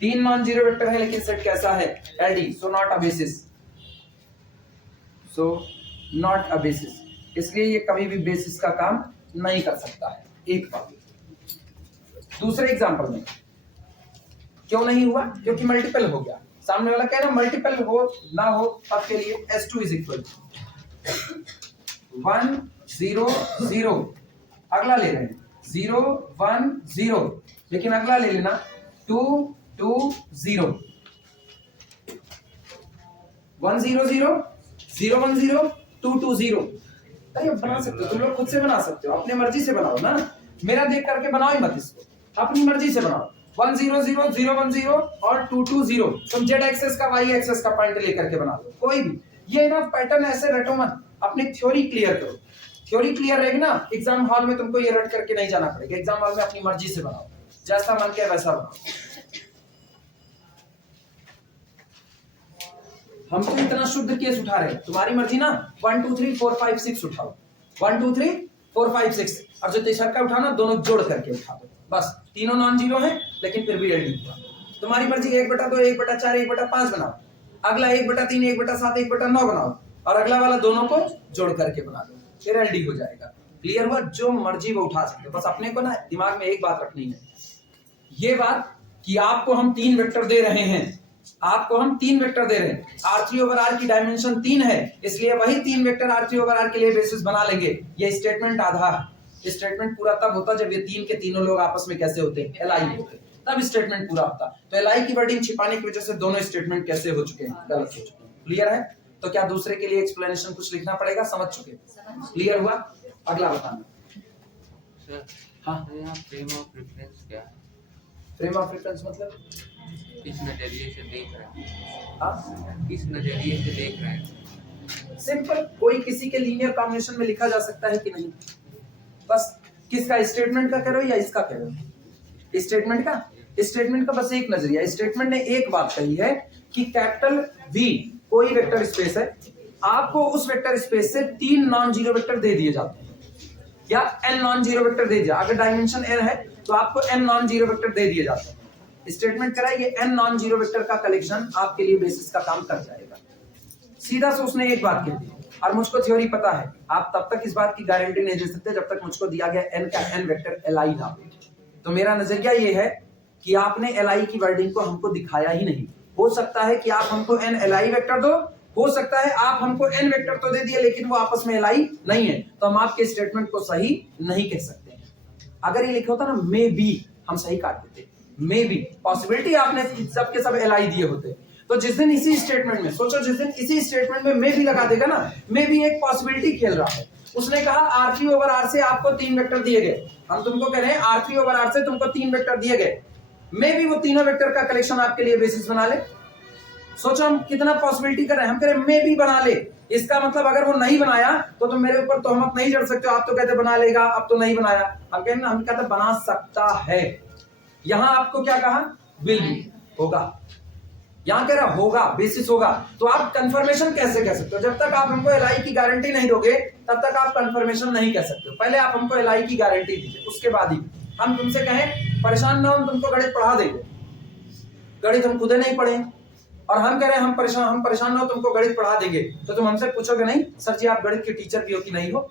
3 non zero vector है लेकिन सेट कैसा है, LD, so not a basis. इसलिए ये कभी भी बेसिस का काम नहीं कर सकता है। एक बात। दूसरे एग्जांपल में क्यों नहीं हुआ, क्योंकि मल्टीपल हो गया। सामने वाला कह रहा मल्टीपल हो ना हो, तब के लिए s2 इज इक्वल 1 0 0। अगला ले रहे हैं 0 1 0, लेकिन अगला ले लेना 2 2 0 1 0 0 0 1 0 2 2 0। अरे बना सकते हो तुम लोग, खुद से बना सकते हो, अपने मर्जी से बनाओ ना, मेरा देख करके बनाओ ही मत इसको, अपनी मर्जी से बनाओ। 1 0 0 0 1 0 और 2 2 0। तुम जेड एक्सेस का वाई एक्सेस का पॉइंट लेकर के बना दो, कोई भी। ये ना पैटर्न ऐसे रटो मत, अपनी थ्योरी क्लियर करो। थ्योरी क्लियर रहेगी ना, एग्जाम हॉल में तुमको ये रट करके नहीं जाना पड़ेगा। एग्जाम हॉल में अपनी मर्जी से बनाओ, जैसा मन किया वैसा बनाओ। हम तो इतना शुद्ध केस उठा रहे हैं, तुम्हारी मर्जी ना। 1 2 3 4 5 6 उठाओ, 1 2 3 4 5 6, और जो तीसरा का उठाना दोनों जोड़ करके उठा दो, बस। तीनों नॉन जीरो हैं लेकिन फिर भी एलडी हुआ। तुम्हारी मर्जी 1/2 1/4 1/5 बनाओ, अगला 1/3 1/7 1/9 बनाओ, और अगला वाला दोनों को जोड़ करके बना दो, फिर एलडी हो जाएगा। क्लियर हुआ? जो मर्जी वो उठा सकते, बस अपने को ना दिमाग में एक बात रखनी है, ये बात कि आपको हम 3 वेक्टर दे रहे हैं, R3 ओवर R की डायमेंशन 3 है, इसलिए वही 3 वेक्टर R3 ओवर R के लिए बेसिस बना लेंगे। ये स्टेटमेंट आधा है। स्टेटमेंट पूरा तब होता जब ये 3 के तीनों लोग आपस में कैसे होते हैं, एलआई होते, तब स्टेटमेंट पूरा होता। तो एलआई की वर्डिंग छिपाने की वजह से दोनों स्टेटमेंट कैसे हो चुके हैं, गलत हो चुके हैं। क्लियर है? तो क्या दूसरे के लिए एक्सप्लेनेशन कुछ लिखना पड़ेगा? समझ चुके? क्लियर हुआ? अगला बताना। हाँ, फ्रेम ऑफ रेफरेंस क्या है? फ्रेम ऑफ रेफरेंस मतलब किस नजरिए से देख रहे हैं, किस नजरिए से देख रहे हैं। सिंपल, कोई किसी के लीनियर कॉम्बिनेशन में लिखा जा सकता है कि नहीं, बस। किसका, स्टेटमेंट का कह रहे हो या इसका कह रहे हो? स्टेटमेंट का बस एक नजरिया। स्टेटमेंट ने एक बात कही है कि कैपिटल V कोई वेक्टर स्पेस है, आपको उस वेक्टर स्पेस से 3 नॉन जीरो वेक्टर दे दिए जाते हैं, या n नॉन जीरो वेक्टर दे दिया। अगर डायमेंशन n है तो आपको n नॉन जीरो वेक्टर दे दिए जाते हैं। स्टेटमेंट करा, ये n नॉन जीरो वेक्टर का कलेक्शन आपके लिए बेसिस का काम कर जाएगा। सीधा से उसने एक बात कह दी, और मुझको थ्योरी पता है, आप तब तक इस बात की गारंटी नहीं दे सकते जब तक मुझको दिया गया n का n वेक्टर li ना हो। तो मेरा नजरिया ये है कि आपने li की वर्डिंग को हमको दिखाया ही नहीं। हो सकता है कि आप हमको n li वेक्टर दो, हो सकता है आप हमको n वेक्टर तो दे दिए लेकिन वो आपस में li नहीं है, तो हम आपके स्टेटमेंट को सही नहीं कह सकते हैं। अगर ये लिखा होता ना मे बी, हम सही काट देते, मे बी पॉसिबिलिटी आपने सब के सब li दिए होते। तो जिस दिन इसी स्टेटमेंट में सोचो, जिस दिन इसी स्टेटमेंट में मे भी लगा देगा ना, मे भी एक पॉसिबिलिटी खेल रहा है। उसने कहा R3 ओवर R से आपको 3 वेक्टर दिए गए, हम तुमको कह रहे हैं R3 ओवर R से तुमको 3 वेक्टर दिए गए, मे भी वो तीनों वेक्टर का कलेक्शन आपके लिए बेसिस बना ले। सोचो हम कितना पॉसिबिलिटी कर रहे हैं, हम कह रहे मे भी बना ले, इसका मतलब अगर वो नहीं बनाया तो तुम मेरे ऊपर तोहमत नहीं जड़ सकते हो, आप तो कहते बना लेगा, अब तो नहीं बनाया, हम कहेंगे हम कहते बना सकता है। यहां आपको क्या कहा, विल बी, होगा, यहां कह रहा होगा, बेसिस होगा, तो आप कंफर्मेशन कैसे कह सकते हो? जब तक आप हमको एलआई की गारंटी नहीं दोगे तब तक आप कंफर्मेशन नहीं कह सकते हो। पहले आप हमको एलआई की गारंटी दीजिए, उसके बाद ही हम तुमसे कहें परेशान ना हो, हम तुमको गणित पढ़ा देंगे, गणित हम खुद नहीं पढ़े और हम कह रहे हैं हम परेशान ना हो, तुमको गणित पढ़ा देंगे, तो तुम हमसे पूछोगे नहीं सर जी आप गणित के टीचर भी हो कि नहीं हो?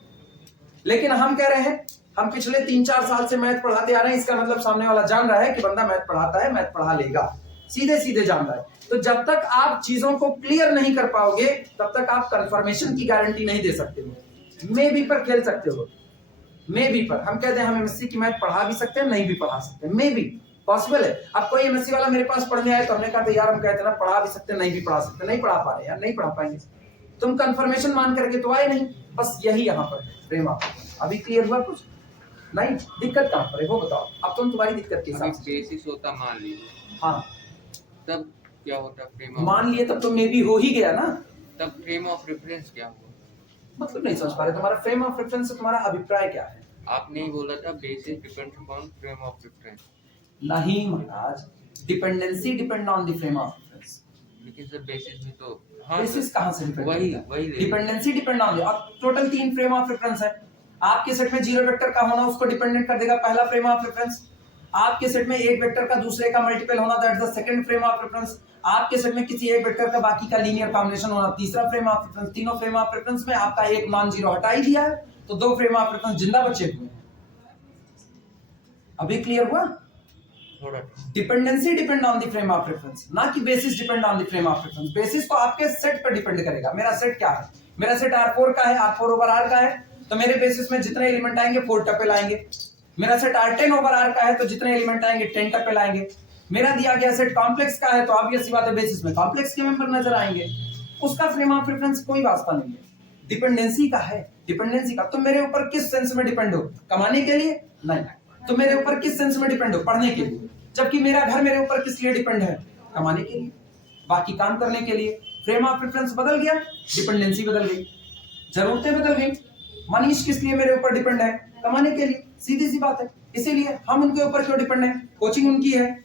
लेकिन हम कह रहे हैं हम पिछले 3-4 साल से मैथ पढ़ाते आ रहे हैं, इसका मतलब सामने वाला जान रहा है कि बंदा मैथ पढ़ाता है, मैथ पढ़ा लेगा, सीधे सीधे जान रहा है। तो जब तक आप चीजों को क्लियर नहीं कर पाओगे तब तक आप कंफर्मेशन की गारंटी नहीं दे सकते हो। मे बी पर खेल सकते हो, मे बी पर हम कहते हैं हम एमएससी की मैथ पढ़ा भी सकते हैं, नहीं भी पढ़ा सकते, मे बी पॉसिबल है। अब कोई एमएससी वाला मेरे पास पढ़ने आए तो हमने कहा यार हम कहते हैं ना पढ़ा भी सकते हैं, नहीं भी पढ़ा सकते, नहीं पढ़ा पा रहे यार, नहीं पढ़ा पाएंगे, तुम कंफर्मेशन मान करके तो आए नहीं, बस यही यहाँ पर प्रेम। आप अभी क्लियर हुआ कुछ नहीं? दिक्कत कहाँ पर है वो बताओ, अब तुम तुम्हारी दिक्कत के हिसाब से। बेसिस होता मान लीजिए, हाँ तब क्या होता फ्रेम मान लिए तब तो मे बी हो ही गया ना, तब फ्रेम ऑफ रेफरेंस क्या हुआ? मतलब नहीं समझ पा रहे, तुम्हारा फ्रेम ऑफ रेफरेंस से तुम्हारा अभिप्राय क्या है? आपने ही बोला था basis depends upon frame of reference. नहीं महाराज, dependency depend on the frame of reference. लेकिन सर बेसिस भी तो, हाँ बेसिस कहां से डिपेंड वही करता है? वही डिपेंडेंसी डिपेंड ऑन, अब टोटल 3 फ्रेम ऑफ रेफरेंस है, आपके सेट में 0 वेक्टर का होना उसको डिपेंडेंट कर देगा पहला फ्रेम ऑफ रेफरेंस, आपके सेट में एक वेक्टर का दूसरे का मल्टीपल होना that is the second frame of reference, आपके सेट में किसी एक वेक्टर का बाकी का लीनियर कॉम्बिनेशन होना तीसरा फ्रेम ऑफ रेफरेंस। तीनों फ्रेम ऑफ रेफरेंस में आपका एक नॉन जीरो हटा ही दिया है, तो 2 फ्रेम ऑफ रेफरेंस जिंदा बचे हुए हैं। अभी क्लियर हुआ? थोड़ा dependency depend on the frame of reference, ना कि basis depend on the frame of reference. Basis तो आपके सेट पर डिपेंड करेगा, मेरा सेट क्या है, मेरा सेट R4 का है, R4 ओवर R का है, तो मेरे बेसिस में जितने एलिमेंट आएंगे 4 टपल आएंगे। मेरा सेट R10 ओवर R का है तो जितने एलिमेंट आएंगे 10 टपल आएंगे। मेरा दिया गया सेट कॉम्प्लेक्स का है तो ऑब्वियस सी बात है बेसिस में कॉम्प्लेक्स के मेंबर नजर आएंगे, उसका फ्रेम ऑफ रेफरेंस कोई वास्ता नहीं है। डिपेंडेंसी का है, डिपेंडेंसी का तुम मेरे ऊपर किस सेंस में डिपेंड हो, कमाने के लिए नहीं, तुम मेरे ऊपर किस सेंस में डिपेंड हो, पढ़ने के लिए, जबकि मेरा घर मेरे ऊपर किस लिए डिपेंड है, कमाने के लिए, बाकी काम करने के लिए। फ्रेम ऑफ रेफरेंस बदल गया, डिपेंडेंसी बदल गई, जरूरतें बदल गई। मनीष किस लिए मेरे ऊपर डिपेंड है, कमाने के लिए, सीधी सी बात है। इसीलिए हम उनके ऊपर क्यों डिपेंड है, कोचिंग उनकी है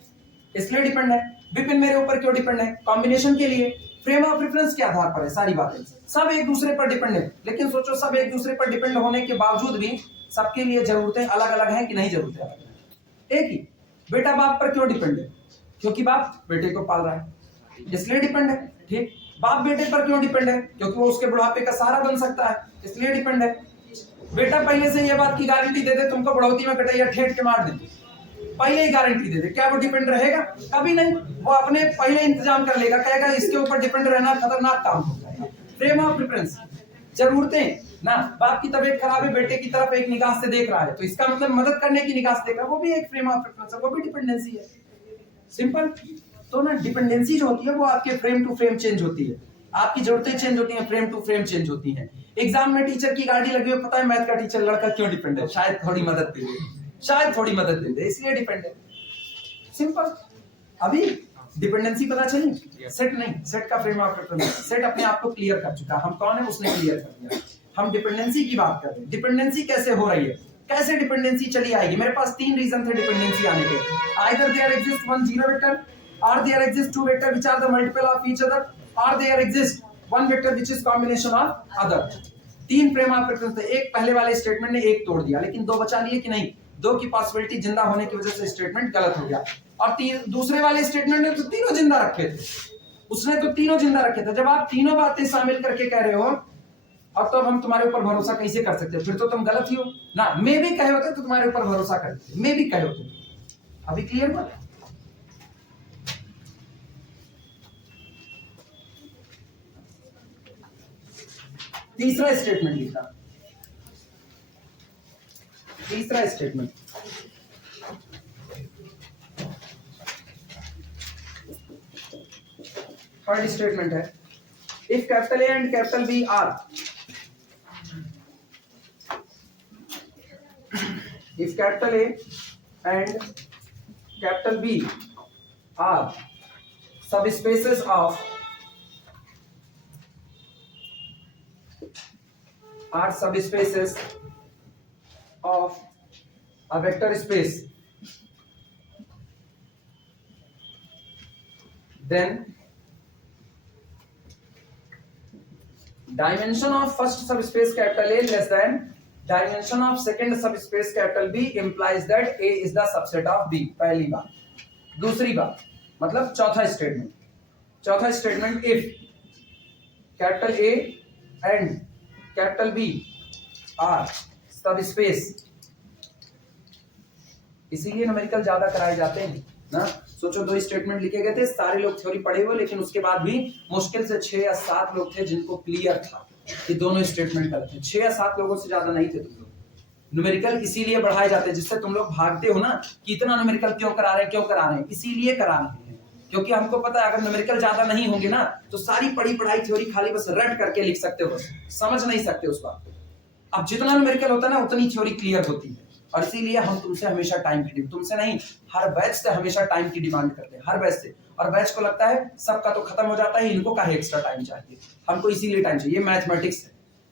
इसलिए डिपेंड है। विपिन मेरे ऊपर क्यों डिपेंड है, कॉम्बिनेशन के लिए। फ्रेम ऑफ रेफरेंस के आधार पर है सारी बातें, सब एक दूसरे पर डिपेंड है। लेकिन सोचो सब एक दूसरे पर डिपेंड होने के बावजूद भी सबके लिए जरूरतें अलग अलग हैं कि नहीं, जरूरतें अलग हैं। एक ही बेटा बाप पर क्यों डिपेंड है, क्योंकि बाप बेटे को पाल रहा है इसलिए डिपेंड है, ठीक। बाप बेटे पर क्यों डिपेंड है, क्योंकि वो उसके बुढ़ापे का सहारा बन सकता है इसलिए डिपेंड है। बेटा पहले से ये बात की गारंटी दे दे तुमको बुढ़ौती में कटैया ठेठ के मार दे, पहले ही गारंटी दे दे, क्या वो डिपेंड रहेगा? कभी नहीं, वो अपने पहले इंतजाम कर लेगा, कहेगा इसके ऊपर डिपेंड रहना खतरनाक काम हो जाएगा। फ्रेम ऑफ रेफरेंस, जरूरतें ना, बाप की तबीयत खराब है बेटे की तरफ एक निगाह से देख रहा है तो इसका मतलब मदद करने की निगाह से देख रहा है, वो भी एक फ्रेम ऑफ रेफरेंस है, वो भी डिपेंडेंसी है, सिंपल। तो ना डिपेंडेंसी जो होती है वो आपके फ्रेम टू फ्रेम चेंज होती है, आपकी जरूरतें चेंज होती हैं, फ्रेम टू फ्रेम चेंज होती हैं। एग्जाम में टीचर की गाड़ी लगी हुई, पता है मैथ का टीचर लड़का क्यों डिपेंड है, शायद थोड़ी मदद दे दे, शायद थोड़ी मदद दे दे इसलिए डिपेंड है, सिंपल। अभी डिपेंडेंसी पता चली, सेट नहीं, सेट का फ्रेम ऑफ रेफरेंस, सेट अपने आप को क्लियर कर चुका, हम कौन है उसने क्लियर कर दिया। हम डिपेंडेंसी की बात कर रहे हैं, डिपेंडेंसी कैसे हो रही है, कैसे डिपेंडेंसी चली आएगी। मेरे पास 3 रीजन थे डिपेंडेंसी आने के, either there exist one zero vector, or there exist two vector which are the multiple of each other, or there exist one vector which is combination of other। 3 frame of reference थे, एक पहले वाले statement ने एक तोड़ दिया, लेकिन 2 बचा लिए कि नहीं, 2 की पॉसिबिलिटी जिंदा होने की वजह से स्टेटमेंट गलत हो गया। और दूसरे वाले स्टेटमेंट ने तो तीनों जिंदा रखे थे, उसने तो तीनों जिंदा रखे थे। जब आप तीनों बातें शामिल करके कह रहे हो अब तो हम तुम्हारे ऊपर भरोसा कैसे कर सकते हैं, फिर तो तुम गलत ही हो ना। मे भी कहे होते तो तुम्हारे ऊपर भरोसा करते, मे भी कहे होते। अभी क्लियर हुआ? तीसरा स्टेटमेंट लिखा, तीसरा स्टेटमेंट, थर्ड स्टेटमेंट है, if capital A and capital B are, if capital A and capital B are subspaces of are subspaces of a vector space, then dimension of first subspace capital A less than dimension of second subspace capital B implies that A is the subset of B. पहली बात. दूसरी बात मतलब चौथा statement if capital A and capital B are subspace, इसीलिए numerical ज्यादा कराए जाते हैं ना. सोचो 2 स्टेटमेंट लिखे गए थे, सारे लोग थ्योरी पढ़े हुए, लेकिन उसके बाद भी मुश्किल से 6 या 7 लोग थे जिनको क्लियर था कि दोनों स्टेटमेंट गलत है. 6 या 7 लोगों से ज्यादा नहीं थे तुम लोग. न्यूमेरिकल इसीलिए बढ़ाए जाते हैं जिससे तुम लोग भागते हो ना कि इतना न्यूमेरिकल क्यों करा रहे हैं, इसीलिए करा रहे हैं क्योंकि हमको पता है अगर न्यूमेरिकल ज्यादा नहीं होंगे ना तो सारी पढ़ी पढ़ाई थ्योरी खाली बस रट करके लिख सकते हो, समझ नहीं सकते उस बात को. अब जितना न्यूमेरिकल होता है ना उतनी थ्योरी क्लियर होती है, और इसीलिए हम तुमसे हमेशा टाइम की डिमांड, तुमसे नहीं हर बैच से हमेशा टाइम की डिमांड करते हैं, हर बैच से. और बैच को लगता है सबका तो खत्म हो जाता है, इनको काहे एक्स्ट्रा टाइम चाहिए, हमको इसीलिए टाइम चाहिए. मैथमेटिक्स है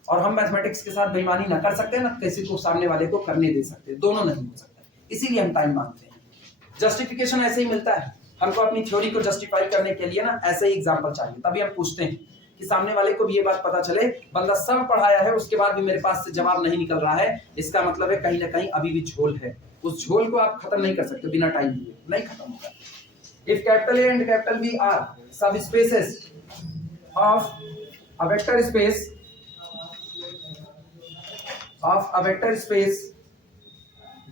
और हम मैथमेटिक्स के साथ बेईमानी ना कर सकते ना किसी को सामने वाले को करने दे सकते, दोनों नहीं हो सकता, इसीलिए हम टाइम मांगते हैं. जस्टिफिकेशन ऐसे ही मिलता है हमको, अपनी थ्योरी को जस्टिफाई करने के लिए ना ऐसे ही एग्जांपल चाहिए, तभी हम पूछते हैं कि सामने वाले को भी ये बात पता चले बंदा सब पढ़ाया है उसके बाद भी मेरे पास से जवाब नहीं निकल रहा है, इसका मतलब है कहीं ना कहीं अभी भी झोल है. उस झोल को आप खत्म नहीं कर सकते बिना टाइम लिए, नहीं खत्म होगा. If capital A and capital B are subspaces of a vector space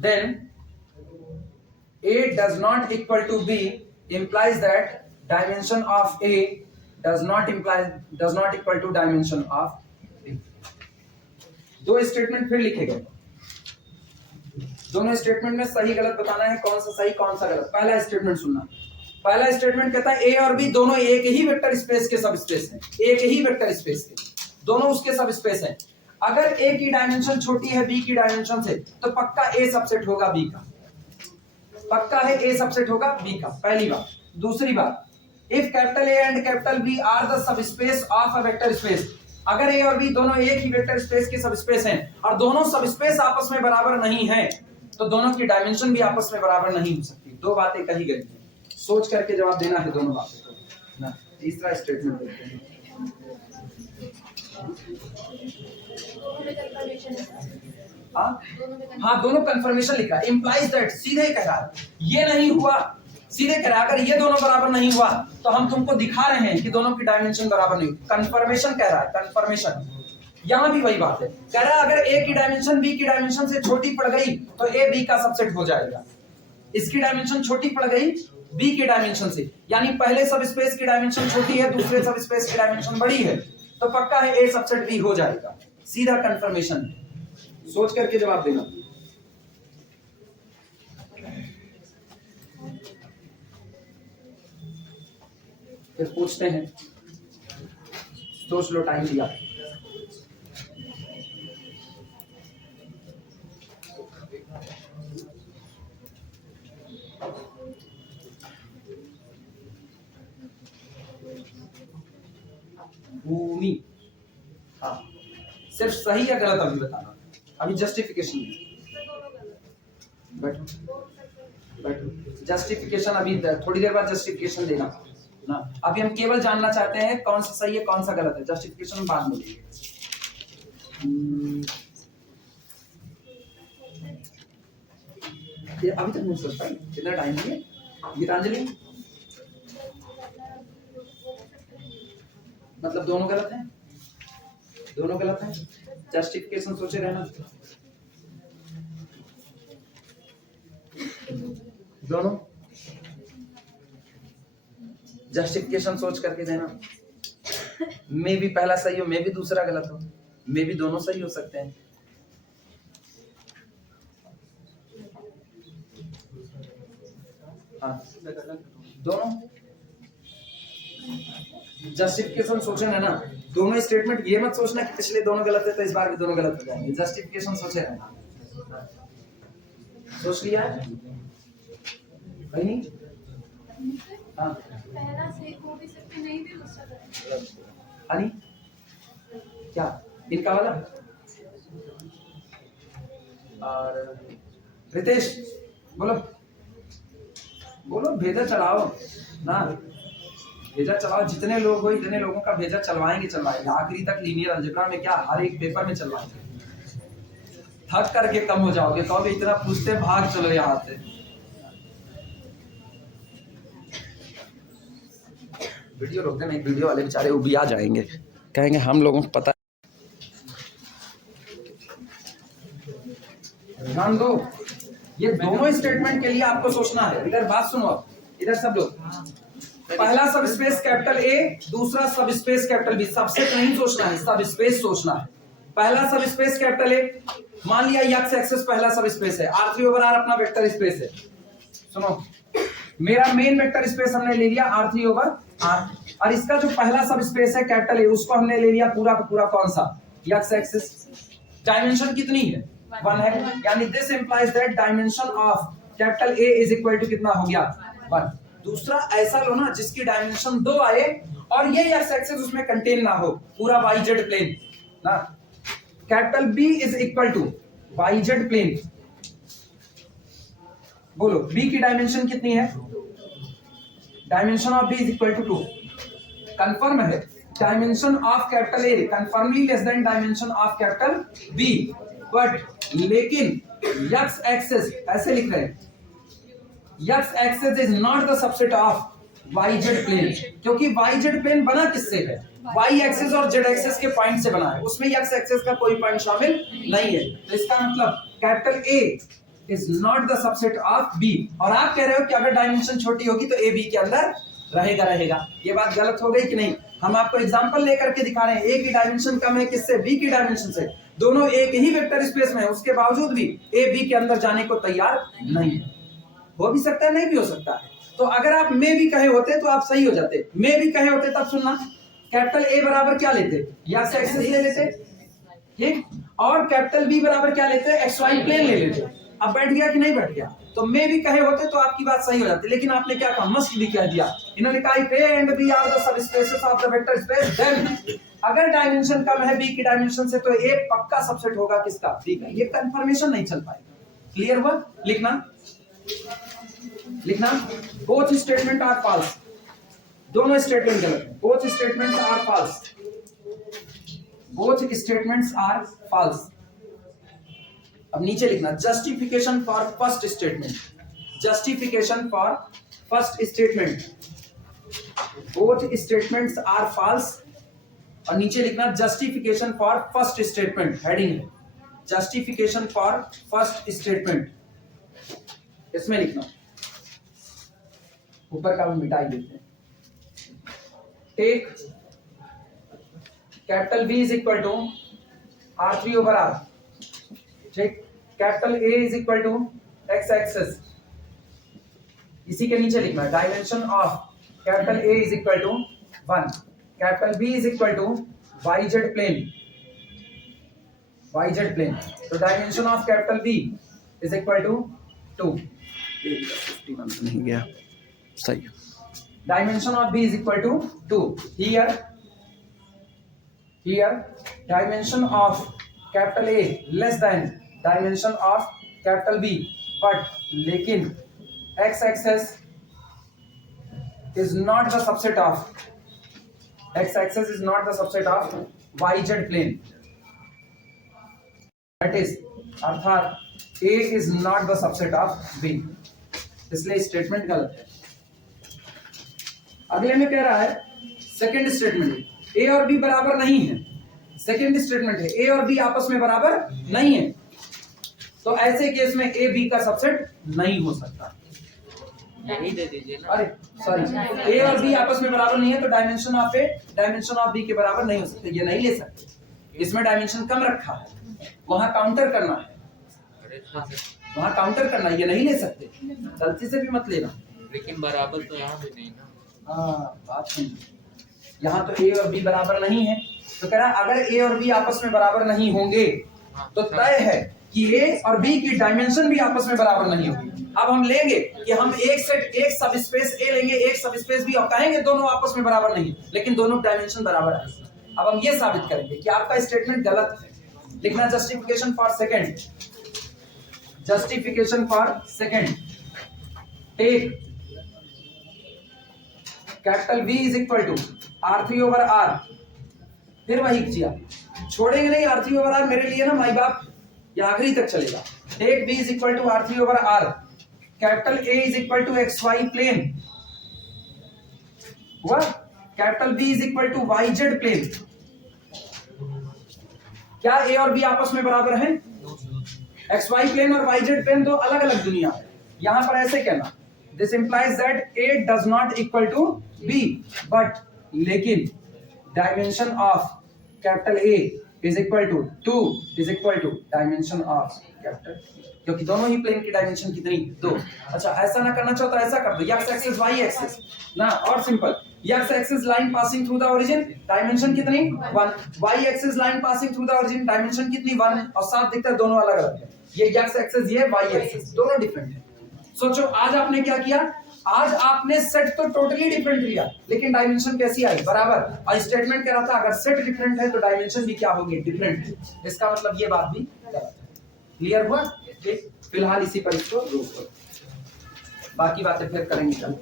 then A does not equal to B implies that dimension of A does not equal to dimension of B. 2 statement फिर लिखे गए, दोनों statement में सही गलत बताना है, कौन सा सही कौन सा गलत. पहला स्टेटमेंट सुनना. पहला स्टेटमेंट कहता है A और B दोनों एक ही वेक्टर स्पेस के सबस्पेस हैं, एक ही वेक्टर स्पेस के दोनों उसके सबस्पेस हैं. अगर A की डायमेंशन छोटी है B की डायमेंशन से तो पक्का A सबसेट होगा B का, पक्का है A सबसेट होगा B का, पहली बात. दूसरी बात, if capital A and capital B are the subspace of a vector space, अगर A और B दोनों एक ही वेक्टर स्पेस के सबस्पेस हैं और दोनों सबस्पेस आपस में बराबर नहीं है तो दोनों की डायमेंशन भी आपस में बराबर नहीं हो सकती. 2 बातें कही गई हैं, सोच करके जवाब देना है दोनों बातों को ना. तीसरा स्टेटमेंट देखते हैं. हाँ दोनों कंफर्मेशन लिखा है. इंप्लाइज दैट सीधे कह रहा है, ये नहीं हुआ, सीधे कह रहा है अगर ये दोनों बराबर नहीं हुआ तो हम तुमको दिखा रहे हैं कि दोनों की डायमेंशन बराबर नहीं. कंफर्मेशन कह रहा है, कंफर्मेशन. यहां भी वही बात है, कह रहा है अगर ए की डायमेंशन बी की डायमेंशन से छोटी पड़ गई तो ए बी का सबसेट हो जाएगा. इसकी डायमेंशन छोटी पड़ गई बी की डायमेंशन से, यानी पहले सबस्पेस की डायमेंशन छोटी है दूसरे सबस्पेस की डायमेंशन बड़ी है तो पक्का है ए सबसेट बी हो जाएगा. सीधा कंफर्मेशन. सोच करके जवाब देना. फिर पूछते हैं, सोच लो, टाइम दिया. भूमि, हाँ सिर्फ सही या गलत अभी बताना, अभी जस्टिफिकेशन बैठो जस्टिफिकेशन अभी थोड़ी देर बाद जस्टिफिकेशन देना ना. अभी हम केवल जानना चाहते हैं कौन सा सही है कौन सा गलत है, जस्टिफिकेशन बाद में देंगे. अभी तक नहीं सोच पाई, कितना टाइम है गीतांजलि? मतलब दोनों गलत हैं, दोनों गलत हैं. जस्टिफिकेशन सोचे रहना, दोनों जस्टिफिकेशन सोच करके देना. मे भी पहला सही हो, मे भी दूसरा गलत हो, मे भी दोनों सही हो सकते हैं. हाँ दोनों जस्टिफिकेशन सोचे ना, दोनों स्टेटमेंट. ये मत सोचना कि पिछले दोनों गलत है तो इस बार भी दोनों गलत हो जाएंगे. जस्टिफिकेशन सोचे रहना. सोच लिया कहीं? हाँ पहला सही हो भी सकते नहीं भी हो सकता. हनी क्या इनका वाला और रितेश बोलो बोलो, भेजा चलाओ ना, भेजा चलाओ, जितने लोग हो इतने लोगों का भेजा चलवाएंगे आखिरी तक। लीनियर अलजेब्रा में क्या हर एक पेपर में चलवाएंगे, थक करके कम हो जाओगे। तो अब इतना पूछते भाग चलो यहाँ से। वीडियो रोक देना, वीडियो वाले बेचारे उबिया जाएंगे, कहेंगे हम लोगों को पता। ध्यान दो, ये दोनों स्टेटमेंट के लिए आपको सोचना है। इधर बात सुनो, इधर सब लोग। पहला सब स्पेस कैपिटल ए, दूसरा सब स्पेस कैपिटल बी। सबसेट नहीं सोचना है, सब स्पेस सोचना है। पहला सब स्पेस कैपिटल ए, मान लिया एक्स एक्सिस पहला सब स्पेस है, R3 ओवर R अपना वेक्टर स्पेस है। सुनो, मेरा मेन वेक्टर स्पेस हमने ले लिया R3 ओवर R, और इसका जो पहला सब स्पेस है कैपिटल ए, उसको हमने ले लिया पूरा का पूरा कौन सा, एक्स एक्सिस। डायमेंशन कितनी है, 1 है, यानी this implies that dimension of capital A is equal to कितना हो गया, 1। दूसरा ऐसा लो ना जिसकी डायमेंशन 2 आए और ये एक्स एक्सिस उसमें कंटेन ना हो, पूरा वाई जेड प्लेन ना। Capital B is equal to Y Z plane. बोलो बी की डायमेंशन कितनी है, dimension of B is equal to 2। Confirm है, dimension of capital A confirmly less than dimension of capital B, but लेकिन X axis ऐसे लिख रहे हैं, X axis is not the subset of Y Z plane, क्योंकि Y Z plane बना किससे है, वाई एक्सिस और जेड एक्सिस के पॉइंट से बना है, उसमें एक्स एक्सिस का कोई पॉइंट शामिल नहीं है। तो इसका मतलब capital A is not the subset of B. और आप कह रहे हो कि अगर डायमेंशन छोटी होगी तो ए बी के अंदर रहेगा। ये बात गलत हो गई कि नहीं? हम आपको एग्जांपल लेकर के दिखा रहे हैं, ए की डायमेंशन कम है किससे, बी की डायमेंशन से। दोनों एक ही वेक्टर स्पेस में है, उसके बावजूद भी ए बी के अंदर जाने को तैयार नहीं है। हो भी सकता है, नहीं भी हो सकता है। तो अगर आप में भी कहे होते तो आप सही हो जाते, में भी कहे होते तब सुनना, कैपिटल ए बराबर क्या लेते, एक्स एक्सिस ले लेते, ठीक, और कैपिटल बी बराबर क्या लेते, एक्स वाई प्लेन ले लेते। अब बैठ गया कि नहीं बैठ गया? तो में भी कहे होते तो आपकी बात सही हो जाती, लेकिन आपने क्या कहा, मस्ट भी कह दिया। इन्होंने कहा if A and B are the subspaces of the vector space, then अगर डायमेंशन कम है बी की डायमेंशन से तो ए पक्का सबसेट होगा किसका, बी का। ये कंफर्मेशन नहीं चल पाएगा। क्लियर हुआ? लिखना बोथ स्टेटमेंट आर फॉल्स, दोनों स्टेटमेंट गलत है। Both statements are false, both statements are false. अब नीचे लिखना justification for first statement, justification for first statement, both statements are false. और नीचे लिखना justification for first statement, heading है जस्टिफिकेशन फॉर फर्स्ट स्टेटमेंट, इसमें लिखना। ऊपर का हम मिटाई देते हैं। Take capital B is equal to R3 over R, ठीक, capital A is equal to X axis. इसी के नीचे लिखना dimension of capital A is equal to 1, capital B is equal to Y Z plane, Y Z plane. तो dimension of capital B is equal to 2, नहीं गया सही। Dimension of B is equal to 2। Here dimension of capital A less than dimension of capital B, but लेकिन X axis is not the subset of, X axis is not the subset of Y Z plane, that is अर्थात A is not the subset of B, इसलिए statement गलत है। अगले में कह रहा है सेकेंड स्टेटमेंट, ए और बी बराबर नहीं है। सेकेंड स्टेटमेंट है ए और बी आपस में बराबर नहीं है, तो ऐसे केस में ए बी का सबसेट नहीं हो सकता। यही दे दीजिए ना। अरे सॉरी, ए और बी आपस में बराबर नहीं है तो dimension of A dimension of B के बराबर नहीं हो सकते, ये नहीं ले सकते। इसमें डायमेंशन कम रखा है, वहां काउंटर करना है, वहां काउंटर करना है, ये नहीं ले सकते, गलती से भी मत लेना। लेकिन बराबर तो यहाँ भी नहीं ना। हाँ बात सुन, यहाँ तो ए और बी बराबर नहीं है, तो कह रहा अगर ए और बी आपस में बराबर नहीं होंगे तो तय है कि ए और बी की डायमेंशन भी आपस में बराबर नहीं होगी। अब हम लेंगे कि हम एक सेट एक सब स्पेस ए लेंगे, एक सब स्पेस बी, और कहेंगे दोनों आपस में बराबर नहीं है, लेकिन दोनों डायमेंशन बराबर है। अब हम ये साबित करेंगे कि आपका स्टेटमेंट गलत है। लिखना justification for second, justification for second, take capital V is equal to R3 over R, फिर वही किया, छोड़ेंगे नहीं R3 ओवर R, मेरे लिए ना माई बाप ये आखिरी तक चलेगा। Take V is equal to R3 over R, capital A is equal to XY plane हुआ, capital B is equal to YZ plane. क्या A और B आपस में बराबर हैं? XY प्लेन और YZ प्लेन दो अलग अलग दुनिया है। यहां पर ऐसे कहना, this implies that A does not equal to B, but लेकिन dimension of capital A is equal to 2 is equal to dimension of capital, क्योंकि दोनों ही प्लेन की डायमेंशन कितनी? 2। अच्छा, ऐसा ना करना चाहो तो ऐसा कर दो, x एक्सिस y एक्सिस ना, और simple, x axis line passing through the origin, dimension कितनी? 1, y axis line passing through the origin, dimension कितनी? 1, और साफ दिखता है दोनों अलग अलग है, ये x एक्सिस, ये y एक्सिस, दोनों डिफरेंट है। सोचो आज आपने क्या किया, आज आपने सेट तो टोटली डिफरेंट लिया, लेकिन डायमेंशन कैसी आई? बराबर। और स्टेटमेंट कह रहा था अगर सेट डिफरेंट है तो डायमेंशन भी क्या होगी? डिफरेंट। इसका मतलब ये बात भी गलत है। क्लियर हुआ? ठीक, फिलहाल इसी पर इसको रोक दो, बाकी बातें फिर करेंगे कल।